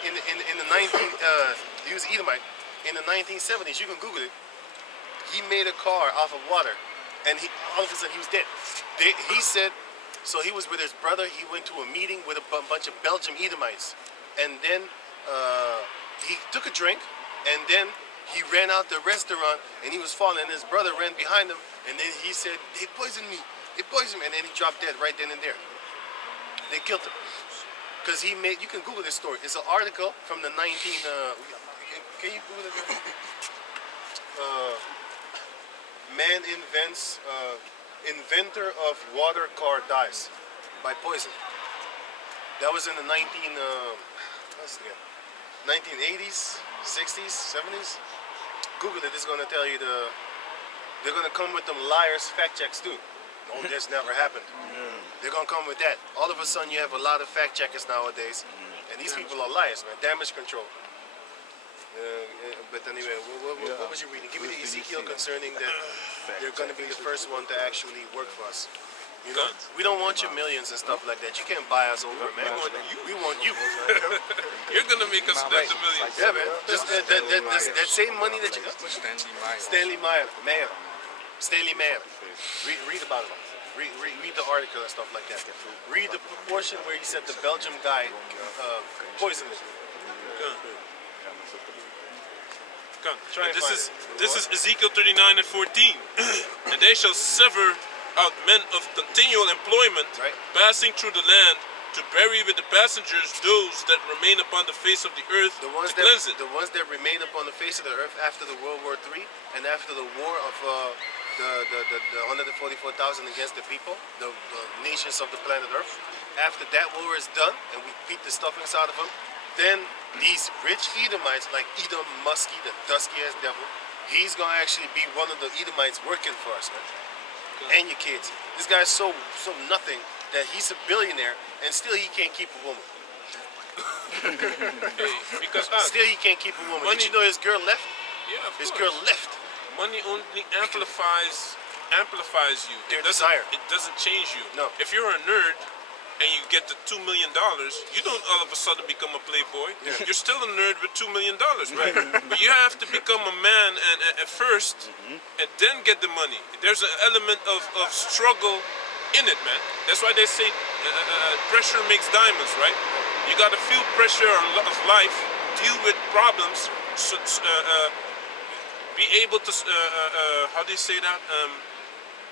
was Edomite. In the 1970s, you can Google it. He made a car off of water, and all of a sudden he was dead. He said, so he was with his brother. He went to a meeting with a bunch of Belgian Edomites, and then he took a drink, and then he ran out the restaurant, and he was falling. And his brother ran behind him, and then he said, "They poisoned me. They poisoned me," and then he dropped dead right then and there. They killed him because he made. You can Google this story. It's an article from the 19. Can you Google it? Man invents inventor of water car dies by poison. That was in the 1980s, 60s, 70s. Google it. It's gonna tell you they're gonna come with them liars fact checks too. No, that's never happened. They're gonna come with that. All of a sudden, you have a lot of fact checkers nowadays, and these people are liars, man. Damage control. But anyway, what was you reading? Give me the Ezekiel concerning that they're going to be the first one to actually work for us. You know, we don't want your millions and stuff like that. You can't buy us over, man. We want you. You're going to make us spend the millions. Yeah, man. Just that same money that you got. Stanley Meyer. Read about it. Read the article and stuff like that. Read the proportion where he said the Belgian guy poisoned it. This is Ezekiel 39 and 14. And they shall sever out men of continual employment, passing through the land, to bury with the passengers those that remain upon the face of the earth, to cleanse it. The ones that remain upon the face of the earth after the World War III and after the war of the 144,000 against the people, the nations of the planet Earth. After that war is done and we beat the stuffings out of them, then these rich Edomites, like Edom Muskie, the dusky-ass devil, he's going to actually be one of the Edomites working for us, man. And your kids. This guy's so nothing that he's a billionaire and still he can't keep a woman. Because still he can't keep a woman. Did you know his girl left? Yeah, of his course. girl left. Money only amplifies you. Their desire. It doesn't change you. No. If you're a nerd and you get the $2 million, you don't all of a sudden become a playboy. Yeah. You're still a nerd with $2 million, right? But you have to become a man at first, and then get the money. There's an element of struggle in it, man. That's why they say pressure makes diamonds, right? You got to feel pressure of life, deal with problems, so, be able to, how do you say that?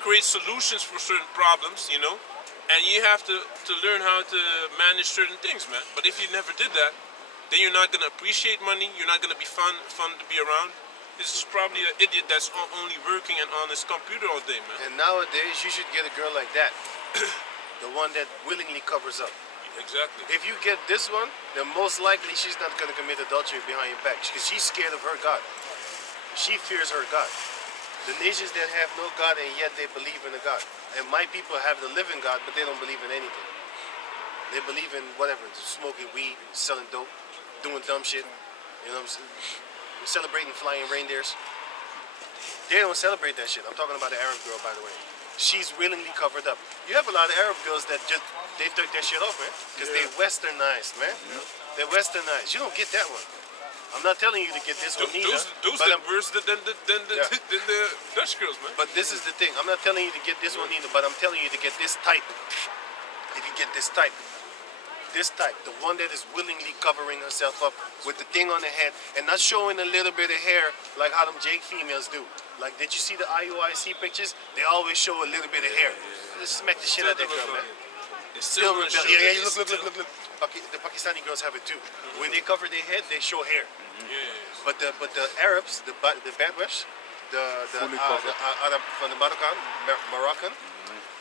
Create solutions for certain problems, you know? And you have to learn how to manage certain things, man. But if you never did that, then you're not going to appreciate money, you're not going to be fun to be around. This is probably an idiot that's only working and on his computer all day, man. And nowadays, you should get a girl like that. The one that willingly covers up. Exactly. If you get this one, then most likely she's not going to commit adultery behind your back because she's scared of her God. She fears her God. The nations that have no God and yet they believe in a God. And my people have the living God, but they don't believe in anything. They believe in whatever, smoking weed, selling dope, doing dumb shit. You know what I'm saying? Celebrating flying reindeers. They don't celebrate that shit. I'm talking about the Arab girl, by the way. She's willingly covered up. You have a lot of Arab girls that just, they took their shit off, man. Because they westernized, man. They're westernized. You don't get that one. I'm not telling you to get this one either. Those are worse than the Dutch girls, man. But this is the thing. I'm not telling you to get this one either, but I'm telling you to get this type. If you get this type, the one that is willingly covering herself up with the thing on the head and not showing a little bit of hair like how them Jake females do. Like, did you see the IUIC pictures? They always show a little bit of hair. Just smack the shit out of that girl, man. It's still rebellious. Yeah, look. The Pakistani girls have it too. When they cover their head, they show hair. But the Arabs, the Badwesh, the Arab from the Moroccan,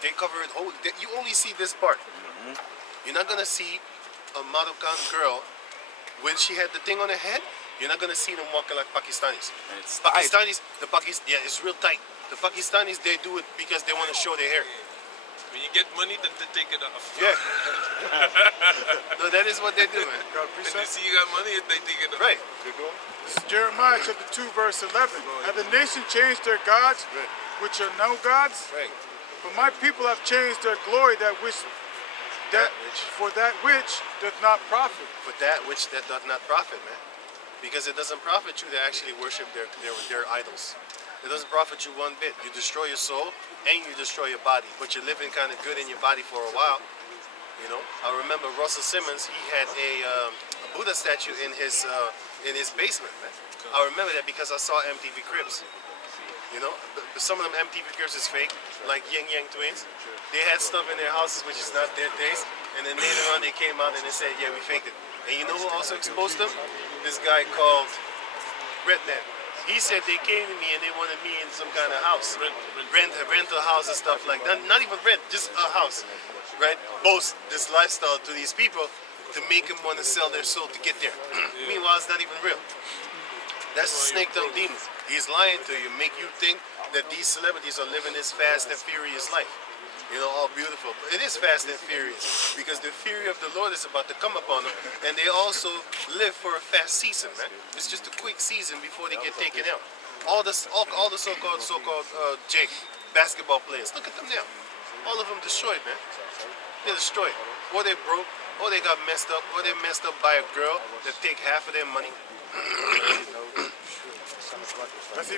they cover it whole. You only see this part. You're not gonna see a Moroccan girl when she had the thing on her head. You're not gonna see them walking like Pakistanis. Pakistanis, it's real tight. The Pakistanis, they do it because they want to show their hair. When you get money, then they take it off. Yeah. No, that is what they do, man. When they see you got money, they take it off. Right. This is Jeremiah chapter 2, verse 11. Have the nation changed their gods, which are no gods? Right. But my people have changed their glory, for that which doth not profit. For that which that doth not profit, man. Because it doesn't profit you to actually worship their idols. It doesn't profit you one bit. You destroy your soul and you destroy your body, but you're living kind of good in your body for a while. You know, I remember Russell Simmons. He had a Buddha statue in his basement, man. I remember that because I saw MTV Cribs. You know, but some of them MTV Cribs is fake, like Yin Yang Twins. They had stuff in their houses which is not their taste, and then later on they came out and they said, yeah, we faked it. And you know who also exposed them? This guy called Redman. He said they came to me and they wanted me in some kind of house. Rental house and stuff like that. Not even rent, just a house. Right? Boast this lifestyle to these people to make them want to sell their soul to get there. Meanwhile, it's not even real. That's a snake-tongued demon. He's lying to you, make you think that these celebrities are living this fast and furious life. You know, all beautiful. It is fast and furious because the fury of the Lord is about to come upon them, and they also live for a fast season, man. It's just a quick season before they get taken out. All the so-called Jake basketball players, look at them now. All of them destroyed, man. They're destroyed. Or they broke, or they got messed up, or they're messed up by a girl that take half of their money. That's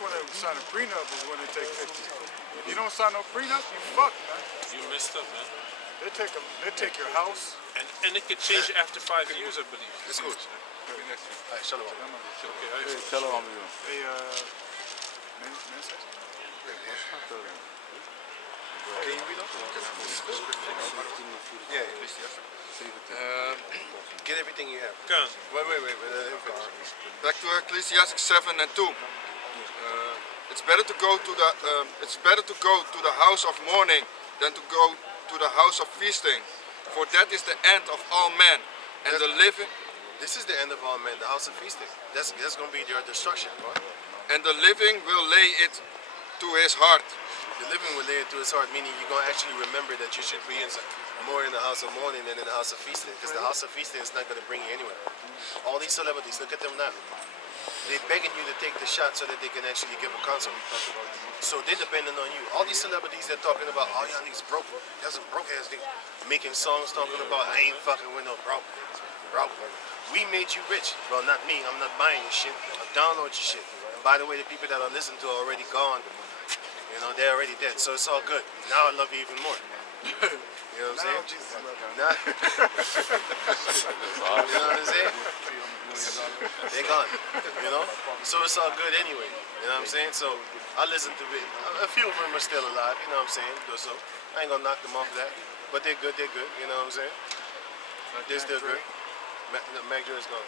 when they sign a prenup, is when they take 50. If you don't sign no prenup, you fucked, man. You messed up, man. They take your house. And it could change after 5 years, I believe. It's good. Alright, shalom. Okay, Shalom. Hey, Can you read off? Yeah. Get everything you have. Can. Wait. Let him finish. Back to Ecclesiastes 7 and 2. It's better to go to the house of mourning than to go to the house of feasting, for that is the end of all men, and the living. This is the end of all men, the house of feasting. That's going to be your destruction, boy. And the living will lay it to his heart. The living will lay it to his heart, meaning you're going to actually remember that you should be more in the house of mourning than in the house of feasting, because the house of feasting is not going to bring you anywhere. All these celebrities, look at them now. They're begging you to take the shot so that they can actually give a concert. So they're depending on you. All these celebrities, they're talking about, oh, y'all niggas broke. Y'all some broke ass niggas. Making songs talking about, I ain't fucking with no broke. We made you rich. Well, not me. I'm not buying your shit. I'll download your shit. And by the way, the people that I listen to are already gone. You You know, they're already dead, so it's all good. Now I love you even more. You know what I'm saying? Now, you know what I'm saying? They're gone. You know? So it's all good anyway. You know what I'm saying? So I listen to it. A few of them are still alive, you know what I'm saying? So I ain't gonna knock them off that. But they're good, you know what I'm saying? They're still good. Mac Drew is gone.